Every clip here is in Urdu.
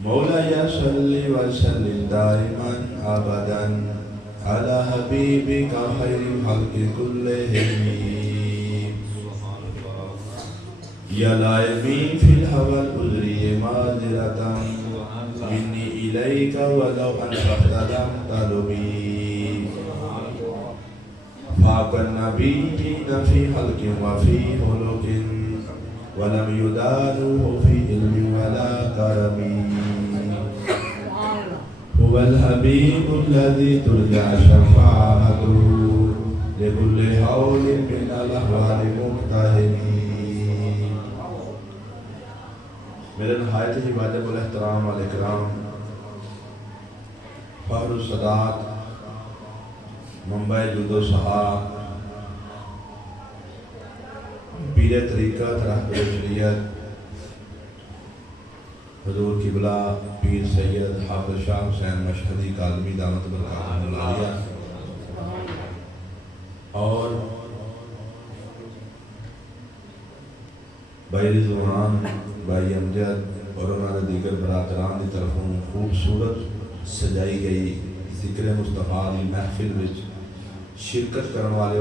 مولاي صل وسلم دائما ابدا على حبيبك خير الخلق كلهم يا لائمي في الهوى الأذري معذرة مني إليك ولو أنفقت لم تلبي فاق النبيين في خلق وفي خلق ولم يدانوه في علم ولا كرم هو الحبيب الذي ترجع شفاعته لكل حول من الأحوال مقتحم. میرے نہایت ہی واجب الاحترام والاکرام فخر السادات منبع جود و سخا پیر طریقت رہبر شریعت حضور قبلہ پیر سید حافظ شاہ حسین مشہدی کاظمی دامت برکاتہ العالیہ اور بھائی رضوان بھائی امجد اور انہوں نے دیگر برادران کی طرفوں خوبصورت سجائی گئی ذکر مصطفیٰ کی محفل وچ شرکت کرنے والے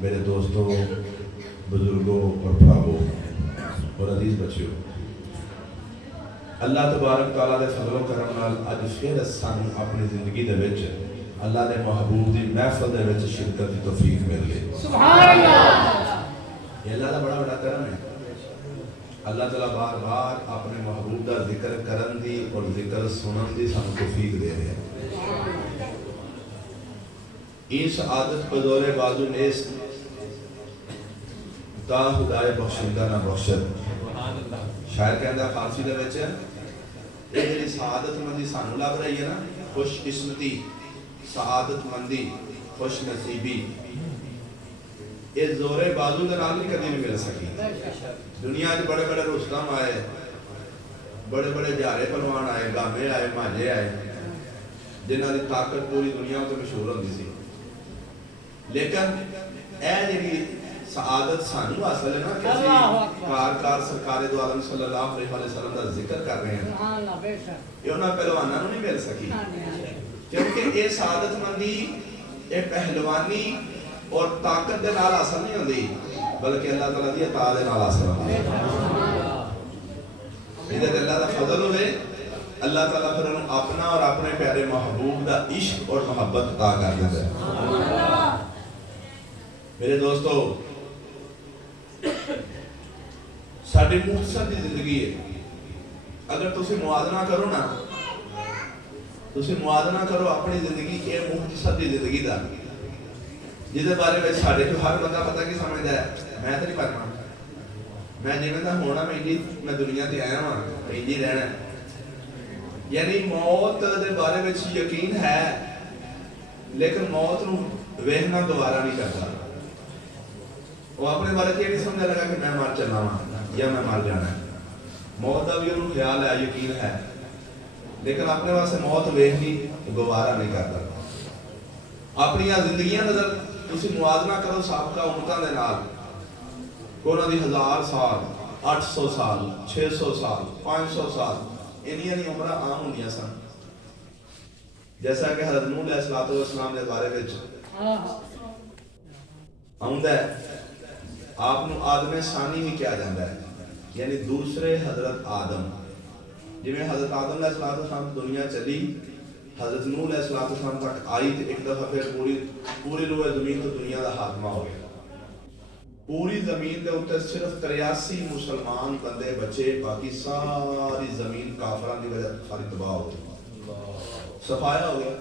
میرے دوستوں بزرگوں اور بھراووں اور عزیز بچیوں، اللہ تبارک تعالیٰ دے فضل و کرم نال اج پھر سانوں اپنی زندگی دے وچ اللہ دے محبوب دی محفل دے وچ شرکت دی توفیق مل گئی۔ سبحان اللہ! یہ اللہ دا بڑا بڑا کرم ہے۔ اللہ تعالیٰ بار بار اپنے محبوب دا ذکر کرن دی اور ذکر سنن دی سانوں توفیق دے رہے ہیں۔ اس عادت بدور بازو نیست تا خدای بخشندہ نہ بخشد۔ شاعر کہندہ فارسی دے وچ یہ جڑی سعادت مندی سانوں لگ رہی ہے نا، خوش قسمتی، سعادت مندی، خوش نصیبی، یہ زور بازو دے نال نہیں کدی نہیں مل سکی۔ دنیا میں بڑے بڑے رستم آئے، بڑے بڑے جارے پلوان آئے، گامے آئے، ماجے آئے، جنہاں دی طاقت پوری دنیا میں مشہور ہوندی سی، لیکن اے جڑی سعادت سانوں حاصل ہے نا کہ کار سرکار دو عالم صلی اللہ علیہ وسلم کا ذکر کر رہے ہیں، یہ انہاں پہلوانوں نہیں مل سکی، کیونکہ یہ سعادت مندی، یہ پہلوانی اور طاقت دے نال حاصل نہیں ہوندی، بلکہ اللہ تعالیٰ دی عطا دے نال حاصل ہوندی۔ ادھر اللہ دا فضل ہوئے، اللہ تعالیٰ پھر انہوں اپنا اور اپنے پیارے محبوب دا عشق اور محبت عطا کر دیتا ہے۔ میرے دوستو، ساڑھے مختصر دی زندگی ہے، اگر تسی موازنہ کرو نا، تسی موازنہ کرو اپنی زندگی کے مختصر دی زندگی دا، جیسے بارے میں ساڑھے تو ہر بندہ پتہ کی سمجھتا ہے، میں تو نہیں پڑھنا، میں جیویں دا ہونا میں دنیا تے آیا ہوں، میں رہنا ہے، یعنی موت دے بارے میں یقین ہے، لیکن موت نو ویکھنا دوبارہ نہیں کرتا۔ وہ اپنے بارے یہ نہیں سمجھنے لگا کہ میں مر چلنا ہوں یا میں مر جانا ہے، موت کا بھی انہوں خیال ہے، یقین ہے، لیکن اپنے واسطے موت ویکھنی دوبارہ نہیں کرتا۔ اپنی زندگیاں نظر تسی موازنہ کرو سابقہ امتاں دے نال، کونا دی 1000 سال، 800 سال، 600 سال، 500 سال، انہی عمرہ عام ہوندیاں سن، جیسا کہ حضرت نوح علیہ السلام دے بارے وچ آمدہ ہے، آپ نو آدم ثانی بھی کیا جاندہ ہے، یعنی دوسرے حضرت آدم، جی میں حضرت آدم علیہ السلام دنیا چلی، حضرت نوح علیہ السلام تک آئی تو ایک دفعہ پھر پوری روح زمین تو دنیا دا خاتمہ ہو گیا۔ پوری زمین دے اوپر صرف 83 مسلمان بندے بچے، باقی ساری زمین کافران دی وجہ ساری تباہ ہو گئی، صفایا ہو گیا۔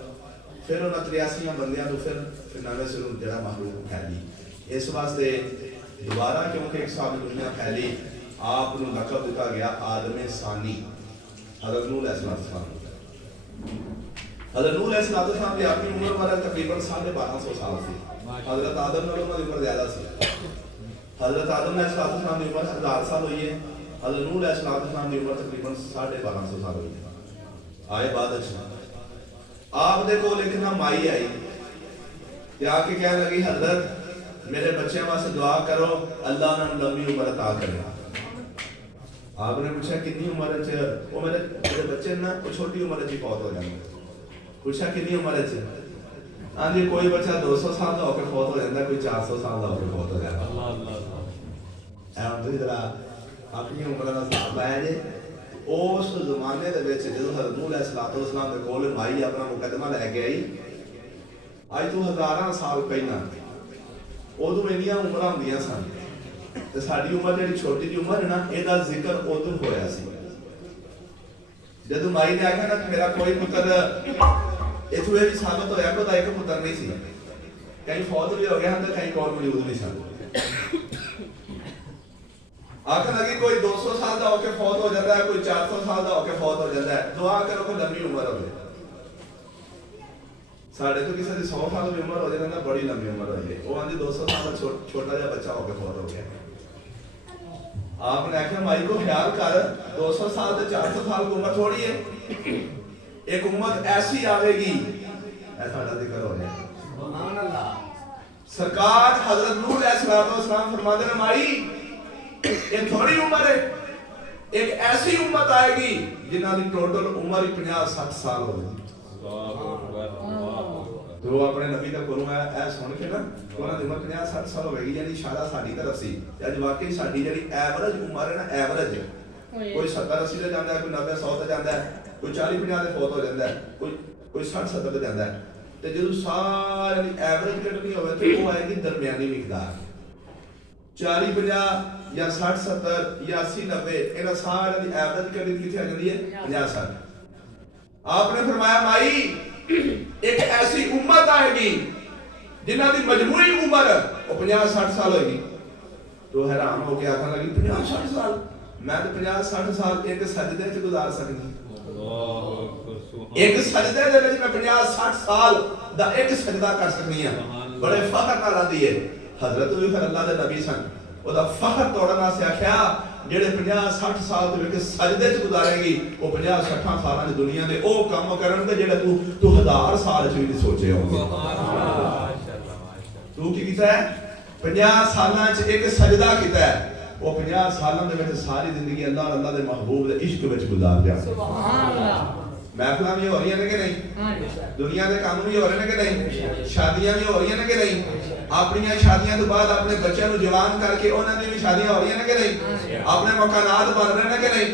پھر انہاں 83 بندیاں تو پھر نوے سے جڑا مخلوق پھیلی، اس واسطے دوبارہ کیونکہ ایک سال دنیا پھیلی، آپ نے لقب دیتا گیا آدم ثانی، حضرت نوح علیہ السلام۔ حضرت نوح علیہ السلام کی اپنی عمر پر تقریباً 1250 سال تھی، حضرت آدم نے عمر زیادہ سی، حضرت آدم علیہ السلام کی عمر 1000 سال ہوئی ہے، حضرت نوح علیہ السلام کی عمر تقریباً 1250 سال ہوئی ہے۔ آئے بعد اچھا آپ دیکھو لیکن مائی آئی کہ آ کے کہنے لگی حضرت میرے بچے واسطے دعا کرو اللہ انہوں لمبی عمر عطا کرے۔ آپ نے پوچھا کنی عمر وہ میرے بچے نا وہ چھوٹی عمر چ فوت ہو جاتے. پوچھا کنی عمر چ؟ ہاں جی کوئی بچہ 200 سال کا ہو کے فوت ہو جاتا ہے, کوئی 400 سال کا ہو کے فوت ہو جاتا ہے. ذرا اپنی عمر کا حساب لایا جی. اس زمانے کے جب حضرت نوح علیہ الصلوۃ والسلام کے کول مائی اپنا مقدمہ لے کے آئی, اج تو ہزاراں سال پہلا ادو اینیاں عمر ہوں سن. تو ساری عمر جی چھوٹی جی عمر ہے نا, یہ ذکر ادو ہوا سی جدو مائی نے آخیا نا میرا کوئی پتر اتو یہ بھی ثابت ہوا کہ ایک پتر نہیں سی, کہیں فوت بھی ہو گیا تو کہیں کول موجود نہیں سن. آخر لگی کوئی 200 سال کا ہو کے فوت ہو جاتا ہے, کوئی 400 سال کا ہو کے فوت ہو جاتا ہے. دعا کرو کہ لمبی عمر ہو جائے. ساڑھے تو کسی 100 سال کی عمر ہو جائے نا, بڑی لمبی عمر ہو جائے. وہ آدھی 200 سال کا چھوٹا جا بچہ ہو کے فوت ہو گیا. آپ نے آخیا مائی کو خیال کر, 200 سال سے 400 سال کی عمر تھوڑی ہے, ایک امت ایسی آئے گی, ایسا ذکر ہو جائے. سرکار حضرت نوح علیہ السلام فرماتے ہیں مائی یہ تھوڑی عمر ہے, ایک ایسی امت آئے گی جنہاں دی ٹوٹل عمر 50-60 سال ہو گئی. تو اپنے نبی کا قرآن اے سن کے نا انہاں دی عمر 50-60 سال ہو گئی, یعنی اشارہ ساڈی طرف سی. اج واقعی ساڈی جڑی ایوریج عمر ہے نا, ایوریج کوئی 70-80 تے جاندا ہے, کوئی 90-100 تے جاندا ہے, کوئی 40-50 تے فوت ہو جاندا ہے, کوئی 60-70 تے جاندا ہے. تے جدوں سارے دی ایوریج کڈنی ہوے تے وہ آئے گی درمیانی مقدار 40-50 یا 60-70 یا 80-90, انہاں سارے دی ایوریج کڈنی کتھے آ جاندی ہے 50-60. آپ نے فرمایا مائی ایک ایسی امت آئے گی جنہاں دی مجموعی عمر وہ 50-60 سال ہوئے گی. تو حیران ہو کے آخر لگی 50-60 سال, میں تو 50-60 سال ایک سجدے سے گزار سکتی. ایک سجدے دے وچ میں 50-60 سال دا ایک سجدہ کر سکتی ہوں. بڑے فخر نال آندی ہے. حضرت بھی پھر اللہ دے نبی سن, وہ دا فخر توڑن واسطے آخیا جڑے 50-60 سال تو ایک سجدے چ گزارے گی وہ 50-60 سالاں دی دنیا دے او کام کرن گے جڑے تو 1000 سال چ نہیں سوچے ہوں گے. تو کی کیتا ہے 50 سالاں چ ایک سجدہ کیتا ہے, وہ 50 سالاں دے وچ ساری زندگی اللہ اور اللہ دے محبوب دے عشق وچ گزار دیا. سبحان اللہ. محفلاں بھی ہو رہی ہیں کہ نہیں, دنیا دے کام بھی ہو رہے ہیں کہ نہیں, شادیاں بھی ہو رہی ہیں کہ نہیں, اپنی شادیاں تو بعد اپنے بچوں کو جوان کر کے انہاں دی بھی شادیاں ہو رہی ہیں کہ نہیں, اپنے مکانات بن رہے ہیں کہ نہیں,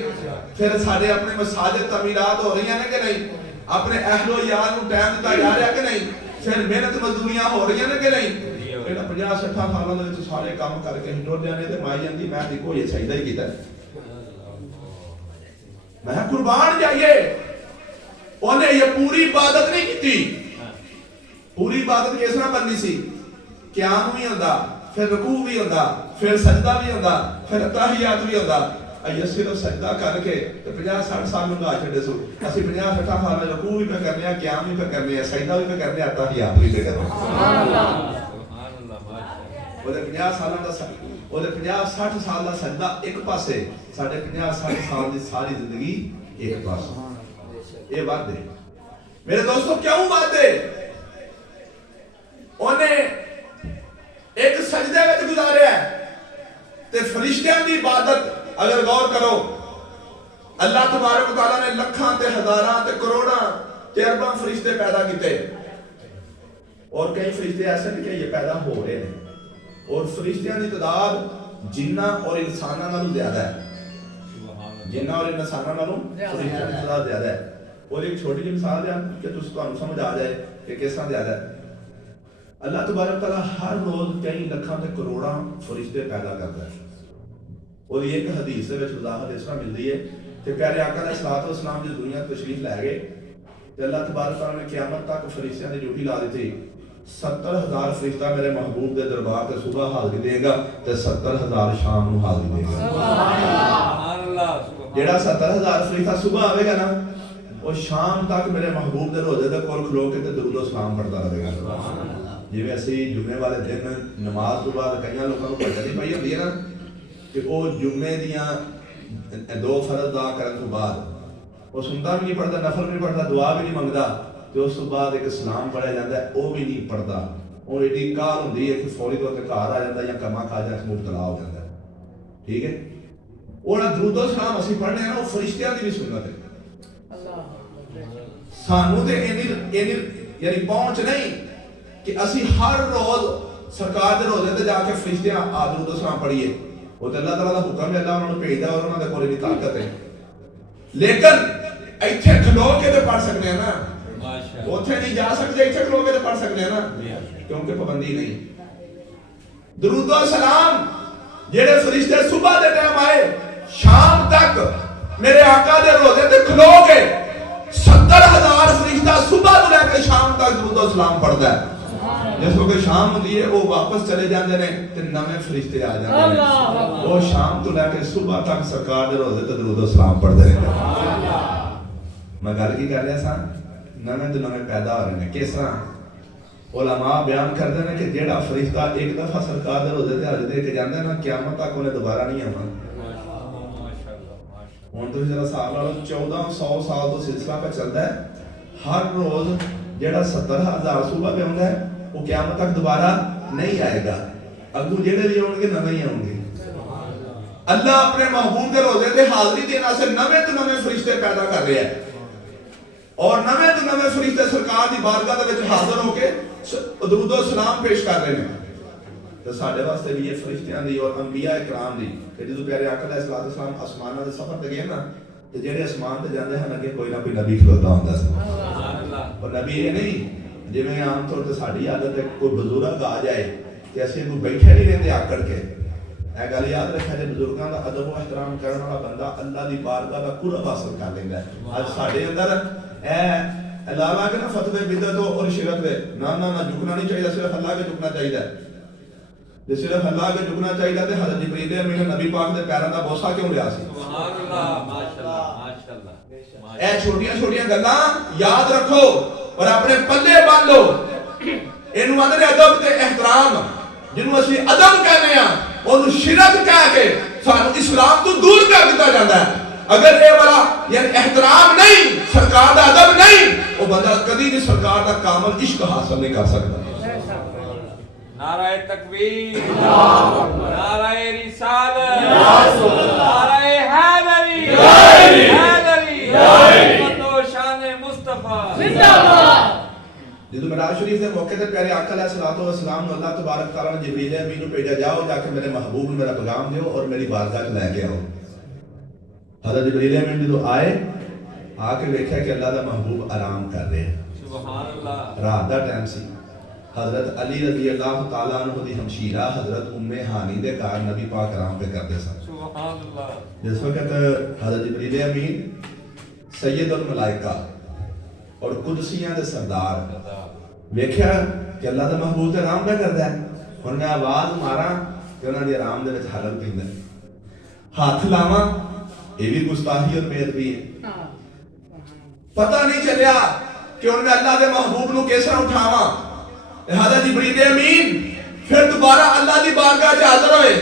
پھر سارے اپنے مساجد تعمیرات ہو رہی ہیں کہ نہیں, اپنے اہل و یار کو ٹائم دتا جا رہا ہے کہ نہیں, پھر محنت مزدوریاں ہو رہی ہیں کہ نہیں. انہاں 50-60 سالوں دے وچ سارے کام کر کے ٹر جانے تے مائی جاندی میں دیکھو یہ سجدہ ہی کیتا ہے. میں قربان جائیے, انہیں یہ پوری عبادت نہیں کی. پوری عبادت کس طرح بننی سی, قیام بھی ہوندا, پھر رکوع بھی ہوندا, پھر سجدہ بھی ہوندا, پھر تحیات بھی ہوندا. یہ صرف سجدہ کر کے 50-60 سال لگا چھڑے سو. اسی 50-60 سال رکوع بھی پہ کرنے ہیں, قیام بھی پہ کرنے ہیں, سجدہ بھی پہ کرنے ہیں, تحیات بھی پہ کرنے ہیں. سبحان اللہ. وہ 50 سال دا وہ 50-60 سال دا سجدہ ایک پاسے, ساڈے 50-60 سال دی ساری زندگی ایک پاسے. یہ بات ہے میرے دوستو, کیوں بات ہے؟ انہیں ایک سجدے میں گزارے ہے. تے فرشتیاں دی عبادت اگر غور کرو, اللہ تبارک و تعالیٰ نے لکھاں تے ہزاراں تے کروڑاں تے ارباں فرشتے پیدا کیتے, اور کئی فرشتے ایسے نہیں کہ یہ پیدا ہو رہے ہیں, اور فرشتیاں دی تعداد جنہ اور انساناں نالوں زیادہ ہے. جنہ اور انساناں نالوں فرشتیاں دی تعداد زیادہ ہے. اور ایک چھوٹی جی مثال ہے کہ تمہیں سمجھ آ جائے کہ کس طرح زیادہ ہے. اللہ تبارک تعالیٰ ہر روز کئی لکھاں تے کروڑاں فرشتے پیدا کرتا ہے. اور ایک حدیث سے وضاحت اس طرح ملتی ہے کہ پیارے آقا علیہ الصلوۃ والسلام جس دنیا تشریف لے گئے تو اللہ تبارک تعالیٰ نے قیامت تک فرشتیاں کی ڈیوٹی لا دی تھی. 70,000 فرشتہ میرے محبوب دے دربار تے صبح حاضری دے گا تے 70,000 شام نو حاضری دے گا. سبحان اللہ. جیڑا 70,000 فرشتہ صبح آئے گا نا, وہ شام تک میرے محبوب دے روزے دے کول کھلو کے تے درود و سلام پڑھتا رہے گا. جی اسی جمعے والے دن نماز تو بعد کئی لوگوں کو پتہ نہیں پئی ہوتی ہے نا کہ وہ جمعے دیاں 2 فرض ادا کرن تو بعد وہ سنتا بھی نہیں پڑھتا, نفل بھی نہیں پڑھتا, دعا بھی نہیں منگتا, تو اس تو بعد ایک سلام پڑھا جاتا ہے, وہ بھی نہیں پڑھتا. اور ایڈی کال ہوتی ہے کہ فوری طور پہ گھر آ جاتا ہے یا کما کاجاں وچ مبتلا ہو جاتا ہے. ٹھیک ہے, وہ درود و سلام اسی پڑھنے ہیں نا، وہ فرشتیاں دی بھی سنت ہے. سانو تے یعنی پہنچ نہیں کہ اسی ہر روز سرکار دے روزے تے جا کے فرشتیاں درود و سلام پڑھیے. وہ تو اللہ تعالیٰ دا حکم ہے، اللہ انہوں نے بھیجدا اور انہوں دے کول بھی طاقت ہے. لیکن ایتھے کھلو کے تے پڑھ سکتے ہیں نا، اوتھے نہیں جا سکتے، ایتھے کھلو کے تے پڑھ سکتے ہیں نا، کیونکہ پابندی نہیں. درود و سلام جڑے فرشتے صبح دے ٹائم آئے شام تک میرے آقا دے روزے تے کھلو کے 70,000 فرشتہ صبح تو لے کے شام تک درود و سلام پڑھتا ہے. جس وقت شام ہوتی ہے وہ واپس چلے جاندے نے تے نویں فرشتے آ جاندے نے، وہ شام تو لے کے صبح تک سرکار دے روزے تے درود و سلام پڑھتے ہیں. میں گل کی کر رہا سا، نویں تو نویں پیدا ہو رہے ہیں. کس طرح علماء بیان کرتے ہیں کہ جیڑا فرشتہ ایک دفعہ سرکار دے روزے تے حج دے کے جاندا ہے نا، قیامت تک انہیں دوبارہ نہیں آنا. ہوں تو ذرا سال لو 1400 سال تو سلسلہ پہ چلتا ہے. ہر روز جیڑا 70,000 صبح پہ آتا ہے وہ قیامت تک دوبارہ نہیں آئے گا. اگو جیڑے بھی آؤ گے نویں ہی آؤ گے. اللہ اپنے محبوب کے روزے تے حاضری دینا سے نویں تو نویں فرشتے پیدا کر رہے ہیں، اور نویں تو نویں فرشتے سرکار دی بارگاہ دے وچ حاضر ہو کے درود و سلام پیش کر رہے ہیں. تو ساڈے واسطے بھی یہ فرشتیاں دی اور انبیاء کرام دی کہ جدوں پیارے آقا علیہ السلام آسماناں دے سفر تے گئے نا، تے جڑے آسمان تے جاندے ہیں اگے کوئی نہ کوئی نبی کھلوتا ہوندا سی. اور نبی یہ نہیں جویں عام طور تے ساڈی عادت ہے کوئی بزرگ آ جائے تے اسی کوئی بیٹھے نہیں رہندے آکڑ کے. اے گل یاد رکھا جے بزرگاں دا ادب و احترام کرن والا بندہ اللہ دی بارگاہ دا قرب حاصل کر لیندا ہے. اج ساڈے اندر اے علاوہ کہ نا فتوی بدعت اور شرک دے نہ جھکنا نہیں چاہیے، صرف اللہ کے جھکنا چاہیے. جے صرف اللہ کے جھکنا چاہیے تے حضرت جبریل امین نبی پاک دے پیراں دا بوسہ کیوں لیا سی؟ سبحان اللہ، ماشاءاللہ ماشاءاللہ. اے چھوٹیاں چھوٹیاں گلاں یاد رکھو اور اپنے پلے باندھ لو. اینو اندر ادب تے احترام جنوں اسی ادب کہنے ہاں اونوں شرک کہہ کے سانو اسلام تو دور کر دتا جاندا ہے. اگر اے والا یعنی احترام نہیں، سرکار دا ادب نہیں، وہ بندہ کبھی بھی سرکار دا کامل عشق حاصل نہیں کر سکتا. نعرہ تکبیر، نعرہ رسالت، نعرہ حیدری، حیدری، عظمت و شان مصطفیٰ زندہ باد. جدو معراج شریف کے موقع تے پیارے آقا علیہ السلام نے اللہ تبارک تعالیٰ نے جبریل امین کو بھیجا، جاؤ جا کے میرے محبوب نے میرا پیغام دیو اور میری بارگاہ لے کے آؤ. حضرت جبریل امین جدو آئے آ کے دیکھا کہ اللہ دا محبوب آرام کر رہے ہیں. سبحان اللہ. رات دا ٹائم سی. حضرت علی رضی اللہ تعالیٰ عنہ دی ہمشیرہ حضرت ام ہانی دے کار نبی پاک آرام پہ کرتے سن. سبحان اللہ. جس وقت حضرت جبریل امین سید الملائکہ اور قدسیاں دے سردار ویکھیا کہ اللہ دا محبوب تے آرام پہ کردا ہے. ہن میں آواز ماراں کہ انہاں دی آرام دے وچ حلل پیندا ہے. ہاتھ لاواں یہ بھی گستاخی اور بے ادبی ہے. پتہ نہیں چلیا کہ ان میں اللہ دے محبوب نو کس طرح اٹھاواں. لہذا جبریل امین پھر دوبارہ اللہ دی بارگاہ وچ حاضر ہوئے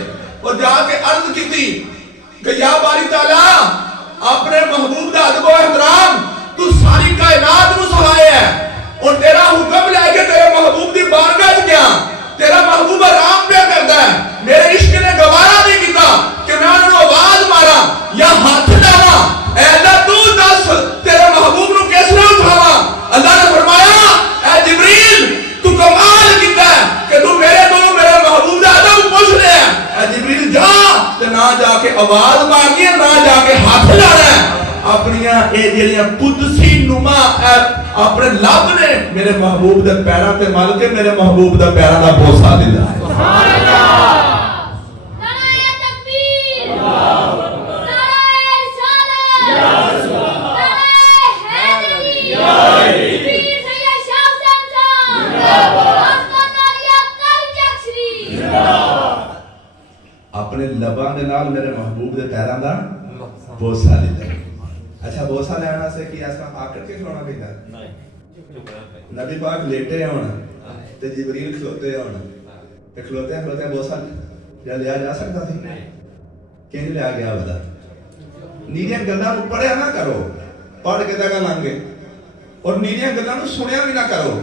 اور جا کے عرض کیتی کہ یا باری تعالیٰ اپنے محبوب دا ادب و احترام تو ساری کائنات نو سکھایا ہے اور تیرا حکم لے کے تیرے محبوب دی بارگاہ وچ گیا. تیرا محبوب آرام پہ کردا ہے. میرے عشق نے گوارا نہیں کیتا کہ میں انہوں آواز مارا یا ہاتھ لاواں. اے اللہ تو دس تیرے محبوب نو کس طرح اٹھاواں. اللہ نے فرمایا اے جبریل تو کمال کیتا ہے کہ تو میرے محبوب دا ادب پوچھ رہے ہیں. اے جبریل جا تے نہ جا کے آواز مارنی ہے نہ جا کے ہاتھ لانا ہے. اپنیاں اے جڑیاں قدسی نما اپنے لب نے میرے محبوب دے پیراں تے مل کے میرے محبوب دے پیراں دا بوسہ دیندا ہے. سبحان اللہ. نعرہ تکبیر، نعرہ رسالت، نعرہ حیدری، پیر سید شاہ حسین صاحب، عظمت عالیہ کرجک شریف. اپنے لباں دے نال میرے محبوب دے پیراں دا بوسہ دیندا ہے. اچھا بوسہ لینا سے کہ ایسا آکڑ کے کھلونا پیندا ہے؟ نبی پاک لیٹے ہون تے جبریل کھلوتے ہون تے کھلوتے بوسہ لیا جا سکتا تھی؟ کیوں لیا گیا بتا؟ نیریاں گلاں نوں پڑھیا نہ کرو، پڑھ کے تے لنگے اور نیریاں گلاں نوں سنیا بھی نہ کرو.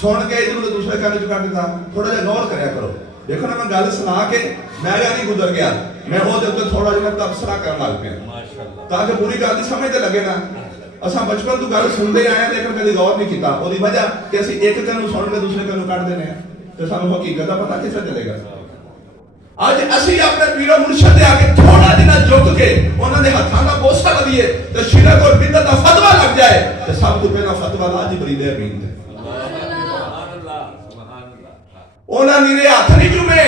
سن کے ادھر دوسرے کان چ کر دیتا. تھوڑا جہا غور کریا کرو. دیکھو نا میں گل سنا کے میں نہیں گزر گیا. میں وہ دے تے تھوڑا جہا تبصرہ کرن لگ پیا ماشاءاللہ تاکہ پوری گل دی سمجھ تے لگے نا اساں بچپن تو گل سنتے آئے ہیں لیکن کبھی غور نہیں کیتا وہ دی وجہ کہ اسی ایک کنوں سن کے دوسرے کنوں کٹ دینے ہیں تے سانوں حقیقت دا پتہ کیسے چلے گا آج اسی اپنے پیرو مرشد دے آگے تھوڑا جنا جھک کے انہاں دے ہتھاں دا بوسہ لگیے تے شرک اور بدعت دا فتوی لگ جائے تے سب تو پہلا فتوی لا جبریل امین تے انہاں نے ہاتھ نہیں چومے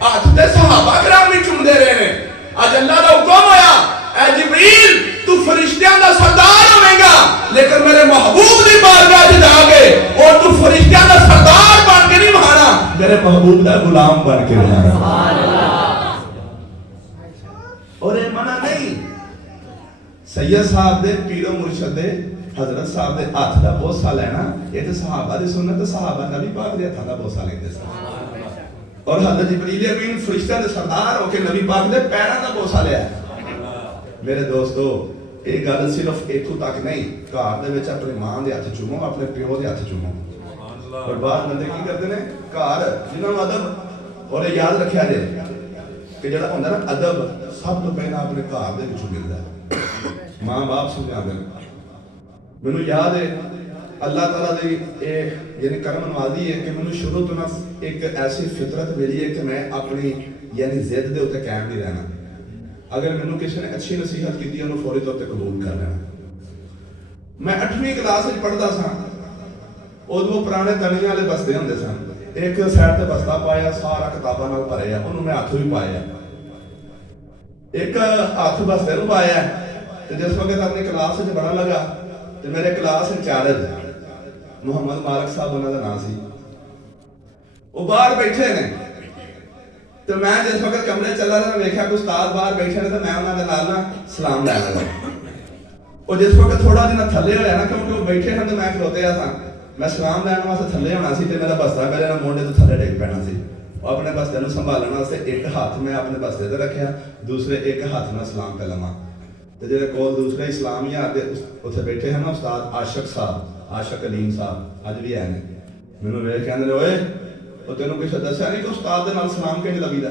ہاتھ تے صحابہ کرام نہیں چومدے رہے نے اج اللہ دا حکم ہویا اے جبریل تو فرشتیاں دا سردار ہوے گا لیکن میرے محبوب دی بارگاہ وچ جا کے اور تو فرشتیاں دا سردار بن کے نہیں رہنا میرے محبوب دا غلام بن کے رہنا سبحان اللہ اور یہ منع نہیں سید صاحب دے پیرو مرشد دے حضرت صاحب دے ہاتھ دا بوسہ لینا یہ تے صحابہ دی سنت صحابہ نبی پاک دے ہاتھ دا بوسہ لیندے سن اور حضرت جبریل امین فرشتہ دے سردار ہو کے نبی پاک دے پیراں دا بوسہ لیا میرے دوستو یہ گل صرف ایتھوں تک نہیں گھر دے وچ اپنی ماں دے ہاتھ چومو اپنے پیو دے ہاتھ چومو اور بعض بندے کی کرتے ہیں گھر جنہاں نوں ادب اور یاد رکھیا جائے کہ جڑا ہوندا نا ادب سب تو پہلا اپنے گھر دے وچوں ملدا ہے ماں باپ سمجھاندے مینوں یاد ہے اللہ تعالیٰ دی ایک یعنی کرم نوازی ہے کہ مینوں شروع تو نہ ایک ایسی فطرت ملی ہے کہ میں اپنی یعنی ضد دے اوتے قائم نہیں رہنا اگر مینوں کسی نے اچھی نصیحت کی انہوں فوری طور تے قبول کر لینا میں 8ویں کلاس وچ پڑھدا سا ادو پرانے تنیاں والے بستے ہوندے سن ایک سائڈ تے بستہ پایا سارا کتاباں نال بھریا انہوں میں ہاتھ بھی پایا ایک ہاتھ بستے نوں پایا تے جس وقت اپنی کلاس وچ بڑھن لگا تے میرے کلاس انچارج محمد مالک صاحب انہاں دا نام سی وہ باہر بیٹھے نے تو میں جس وقت کمرے چلا رہا ویکھیا کہ استاد باہر بیٹھے نے تو میں انہاں دے نال نا سلام لے لگا اور جس وقت تھوڑا جنا تھلے ہویا نا کیونکہ وہ بیٹھے ہیں تو میں کھلوتیا تھا میں سلام لینا واسطے تھلے ہونا سی تے میرا بستہ میرے نال مونڈے تو تھلے ڈگ پینا سی اور اپنے بستے نوں سنبھالن واسطے ایک ہاتھ میں اپنے بستے تے رکھیا دوسرے ایک ہاتھ نال سلام پہ لواں تے جڑے کول دوسرے اسلامیہ دے اوتھے بیٹھے ہیں نا استاد عاشق صاحب عاشق علیم صاحب اج بھی ہیں مینوں ویکھ کے کہندے اوئے او تینوں کسے دسیا نہیں کہ استاد دے نال سلام کیویں لگیدا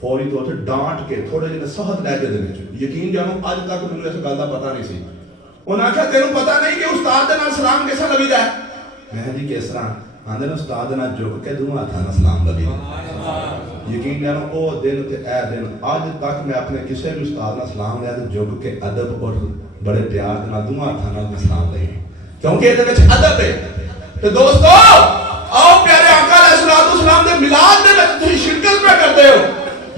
فوری طور سے ڈانٹ کے تھوڑے جنے سخت لہجے دے وچ یقین جانو اج تک مینوں اس گل دا پتہ نہیں سی انہاں آکھیا تینوں پتہ نہیں کہ استاد دے نال سلام کیسا لگیدا ہے میں جی کس طرح آندے نے استاد دے نال جھک کے دوواں ہاتھاں نال سلام لگیدا یقین جانو او دن تے اے دن اج تک میں اپنے کسے بھی استاد نال سلام لیا تے جھک کے ادب اور بڑے پیار دے نال دوواں ہاتھاں نال سلام لیا کیونکہ اس وچ ادب ہے تے دوستو آؤ پیارے آقا علیہ الصلوۃ والسلام دے میلاد دے وچ تسی شرکت پہ کردے ہو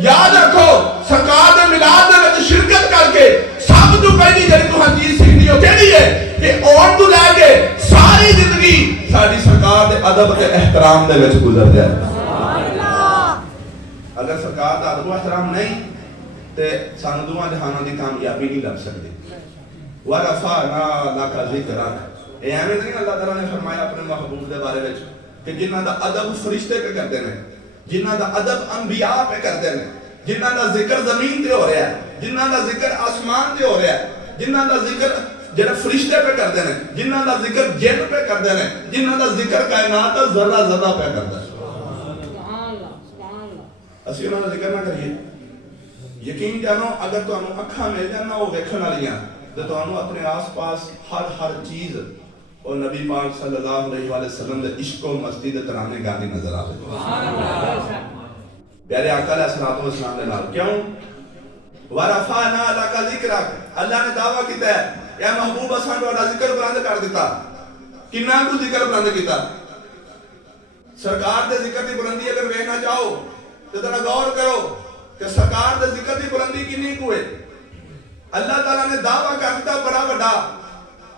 یاد رکھو سرکار دے میلاد دے وچ شرکت کر کے سب تو پہلی جڑی تہاں چیز سیکھنی ہو کیڑی ہے کہ اون تو لے کے ساری زندگی ساری سرکار دے ادب تے احترام دے وچ گزر جائے سبحان اللہ اگر سرکار دا ادب و احترام نہیں تے سانو دوواں جہاناں دی کامیابی نہیں لب سکدی ورفعنا لک ذکرک اے ایویں نہیں اللہ تعالیٰ نے فرمایا اپنے محبوب دے بارے وچ کہ جنہاں دا ادب فرشتے پہ کردے نے جنہاں دا ادب انبیاء پہ کردے نے جنہاں دا ذکر زمین تے ہو رہا ہے جنہاں دا ذکر آسمان تے ہو رہا ہے جنہاں دا ذکر جڑے فرشتے پہ کردے نے جنہاں دا ذکر جن پہ کردے نے جنہاں دا ذکر کائنات دا ذرہ ذرہ پہ کردا ہے سبحان اللہ سبحان اللہ اسی انہاں دا ذکر نہ کریے یقین جانو اگر تانوں اکھاں مل جان نا او ویکھن والیاں تے تانوں اپنے آس پاس ہر چیز اور نبی پاک صلی اللہ علیہ وآلہ وسلم دے عشق و مستی دے ترانے گانے نظر آتے سبحان اللہ پیارے آقا علیہ الصلوۃ والسلام نے نال کیوں ورفعنا لک ذکرک اللہ نے دعویٰ کیتا ہے اے محبوب اساں تہاڈا ذکر بلند کر دیتا کنا کو ذکر بلند کیتا سرکار دے ذکر دی بلندی اگر ویکھنا چاہو تے ذرا غور کرو کہ سرکار دے ذکر دی بلندی کتنی کو ہے اللہ تعالیٰ نے دعویٰ کر دیتا بڑا بڑا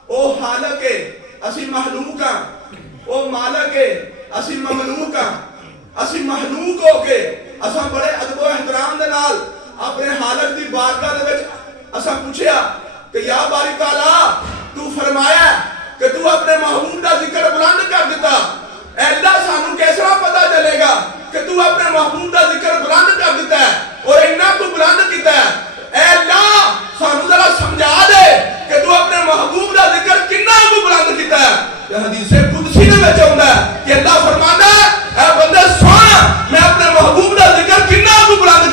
او خالق ہے اسی محلوق ہاں او مالک ہے اسی مملوک ہاں اسی محلوق ہو کے اساں بڑے ادب و احترام دے نال اپنے حالت دی بارگاہ دے وچ اساں پوچھیا کہ یا باری تعالی تو فرمایا کہ تو اپنے محبوب دا ذکر بلند کر دیتا اے اللہ سانو کیسا پتہ چلے گا کہ تو اپنے محبوب دا ذکر بلند کر دیتا ہے اور اتنا تو بلند کیتا ہے اے اللہ سانو ذرا سمجھا دے کہ تو اپنے محبوب دا ذکر کنا کو بلند کیتا ہے یہ حدیث قدسی دے وچ آوندا ہے کہ اللہ فرماندا ہے اے بندے سن میں اپنے محبوب دا ذکر کنا کو بلند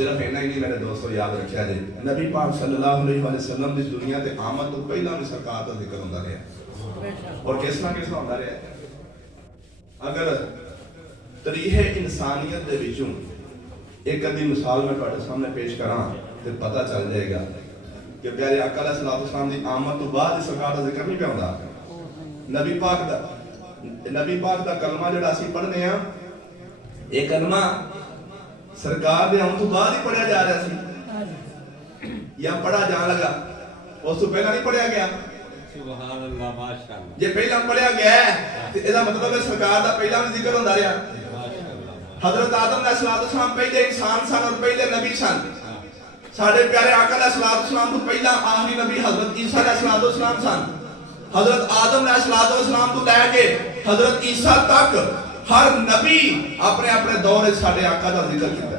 صرف اینا ہی نہیں میرے دوستو یاد رکھیا جائے نبی پاک صلی اللہ علیہ وسلم دی دنیا تے آمد تو پہلا بھی سرکار دا ذکر ہوندا رہا اور کس طرح ہوندا رہا اگر تاریخ انسانیت دے وچوں ایک ادھی مثال میں تواڈے سامنے پیش کراں تے پتہ چل جائے گا کہ پیارے آقا علیہ السلام دی آمد تو بعد اس سرکار دا ذکر نہیں پیا ہوندا نبی پاک دا کلمہ جڑا اسی پڑھنے ہاں یہ کلمہ سرکار دے آن تو بعد ہی پڑھیا جا رہا سی یا پڑھا جان لگا اس تو پہلا نہیں پڑھیا گیا سبحان اللہ ماشاءاللہ جے پہلا پڑھیا گیا ہے تے ادا مطلب ہے سرکار دا پہلا بھی ذکر ہوندا رہا حضرت آدم علیہ السلام پہلے انسان سن اور پہلے نبی سن ساڈے پیارے آقا علیہ السلام تو پہلا آخری نبی حضرت عیسیٰ علیہ السلام سن حضرت آدم علیہ السلام تو لے کے حضرت عیسیٰ تک ہر نبی اپنے اپنے دور ساڈے آقا دا ذکر کیتا ہے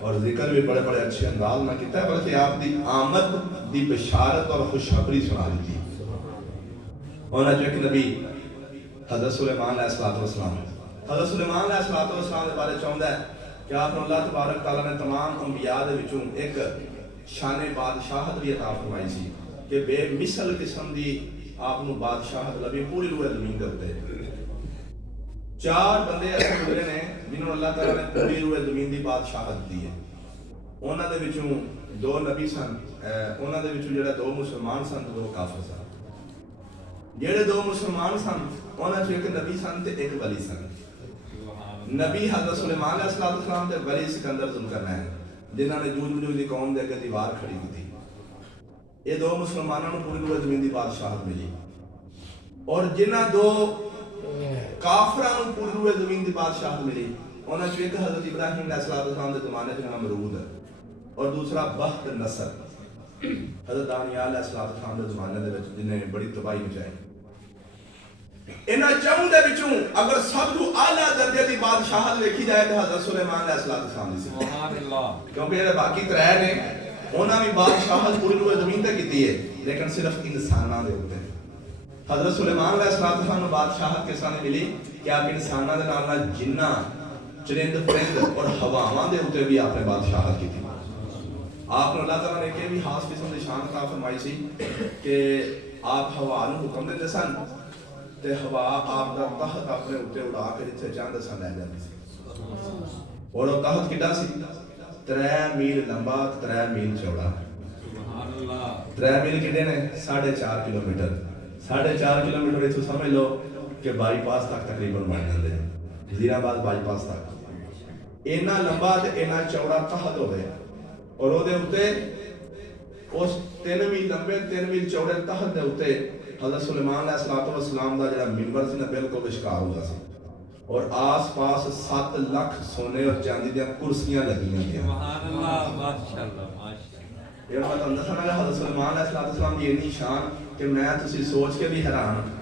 اور ذکر بھی بڑے بڑے اچھے انداز میں کیتا ہے بلکہ آپ دی آمد دی بشارت اور خوشخبری سنا دی اور جو ایک نبی حضرت سلیمان علیہ السلام حضرت سلیمان علیہ السلام دے بارے چاہندا ہے کہ آپ نے اللہ تبارک تعالیٰ نے تمام انبیاء دے وچوں ایک شان بادشاہت بھی عطا فرمائی سی کہ بے مثل قسم دی آپ نو بادشاہت لبی پوری روح زمین دے اوتے 4 بندے ایسے گزرے نے جنہوں اللہ تعالیٰ نے پوری روح زمین دی بادشاہت دی ہے انہاں دے وچوں 2 نبی سن انہاں دے وچوں جڑا 2 مسلمان سن تے 2 کافر سن جڑے 2 مسلمان سن انہاں چوں ایک نبی سن تے ایک ولی سن نبی حضرت سلیمان علیہ السلام تے ولی سکندر ذوالقرنین جنہاں نے جوج دی قوم دے اگے دیوار کھڑی کی یہ 2 مسلمانوں نے پوری روح زمین دی بادشاہت ملی اور جنہاں 2 کافراں نوں پوری روح زمین دی بادشاہت ملی انہاں چوں ایک حضرت ابراہیم علیہ السلام دے زمانے چ نمرود ہے اور دوسرا بخت نصر حضرت دانیال علیہ السلام دے زمانے دے وچ جنہیں بڑی تباہی مچائی انہاں چوں دے وچوں اگر سب تو اعلی درجے دی بادشاہت ویکھی جائے تے حضرت سلیمان علیہ السلام دی سی سبحان اللہ کیونکہ یہ باقی 3 نے انہاں بھی بادشاہت پوری روح زمین تے کیتی ہے لیکن صرف انساناں دے اوپر حضرت سلیمان علیہ السلام نوں بادشاہت کس طرح ملی کہ آپ انساناں دے نال جناں چرند پرند اور ہواواں دے اوپر بھی آپ نے بادشاہت کیتی آپ نے اللہ تعالیٰ نے کہ بھی خاص قسم دی شان عطا فرمائی سی کہ آپ ہوا نوں حکم دیندے سن تے ہوا آپ دا تحت اپنے اوپر اڑا کے جتھے چاہندے سن لے جاندی سی اور وہ تحت کڈا سی 3 میل لمبا 3 میل چوڑا سبحان اللہ 3 میل کڈے نے 4.5 کلومیٹر 4.5 کلومیٹر ایتھوں سمجھ لو کہ بائی پاس تک تقریباً بن جاندے ہیں وزیر آباد بائی پاس تک اینا لمبا تے اینا چوڑا تحت ہوئے اور وہ دے اوتے اس 3 میل لمبے 3 میل چوڑے تحت دے اوتے حضرت سلیمان علیہ السلام دا جڑا منبر سی نا بالکل وشکار ہوندا سی اور آس پاس 7 لاکھ سونے اور چاندی دیاں کرسیاں لگی ہوندیاں سبحان اللہ ماشاءاللہ ماشاءاللہ یہ بات اندر سمجھ حضرت سلیمان علیہ السلام کی اتنی شان کہ میں تسی سوچ کے بھی حیران ہوں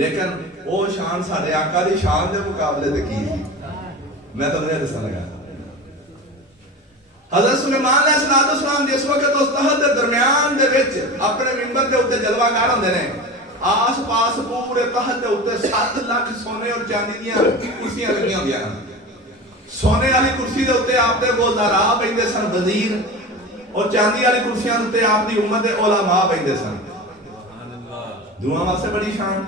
لیکن وہ شان ساڈے آقا دی شان دے مقابلے تے کی تھی میں تو نہیں دسنا لگا حضرت سلیمان علیہ السلام جس وقت اس تحت دے درمیان دے وچ اپنے منبر دے اوتے جلوہ گاہ ہوندے نے آس پاس پورے تحت دے اوتے 7 لاکھ سونے اور چاندی دیاں کرسیاں لگیاں ہوندیاں سونے والی کرسی دے اوتے آپ دے وزراء بیٹھے سن وزیر اور چاندی والی کرسیاں دے اوتے آپ دی امت دے علماء بیٹھے سن سبحان اللہ دعا واسطے بڑی شان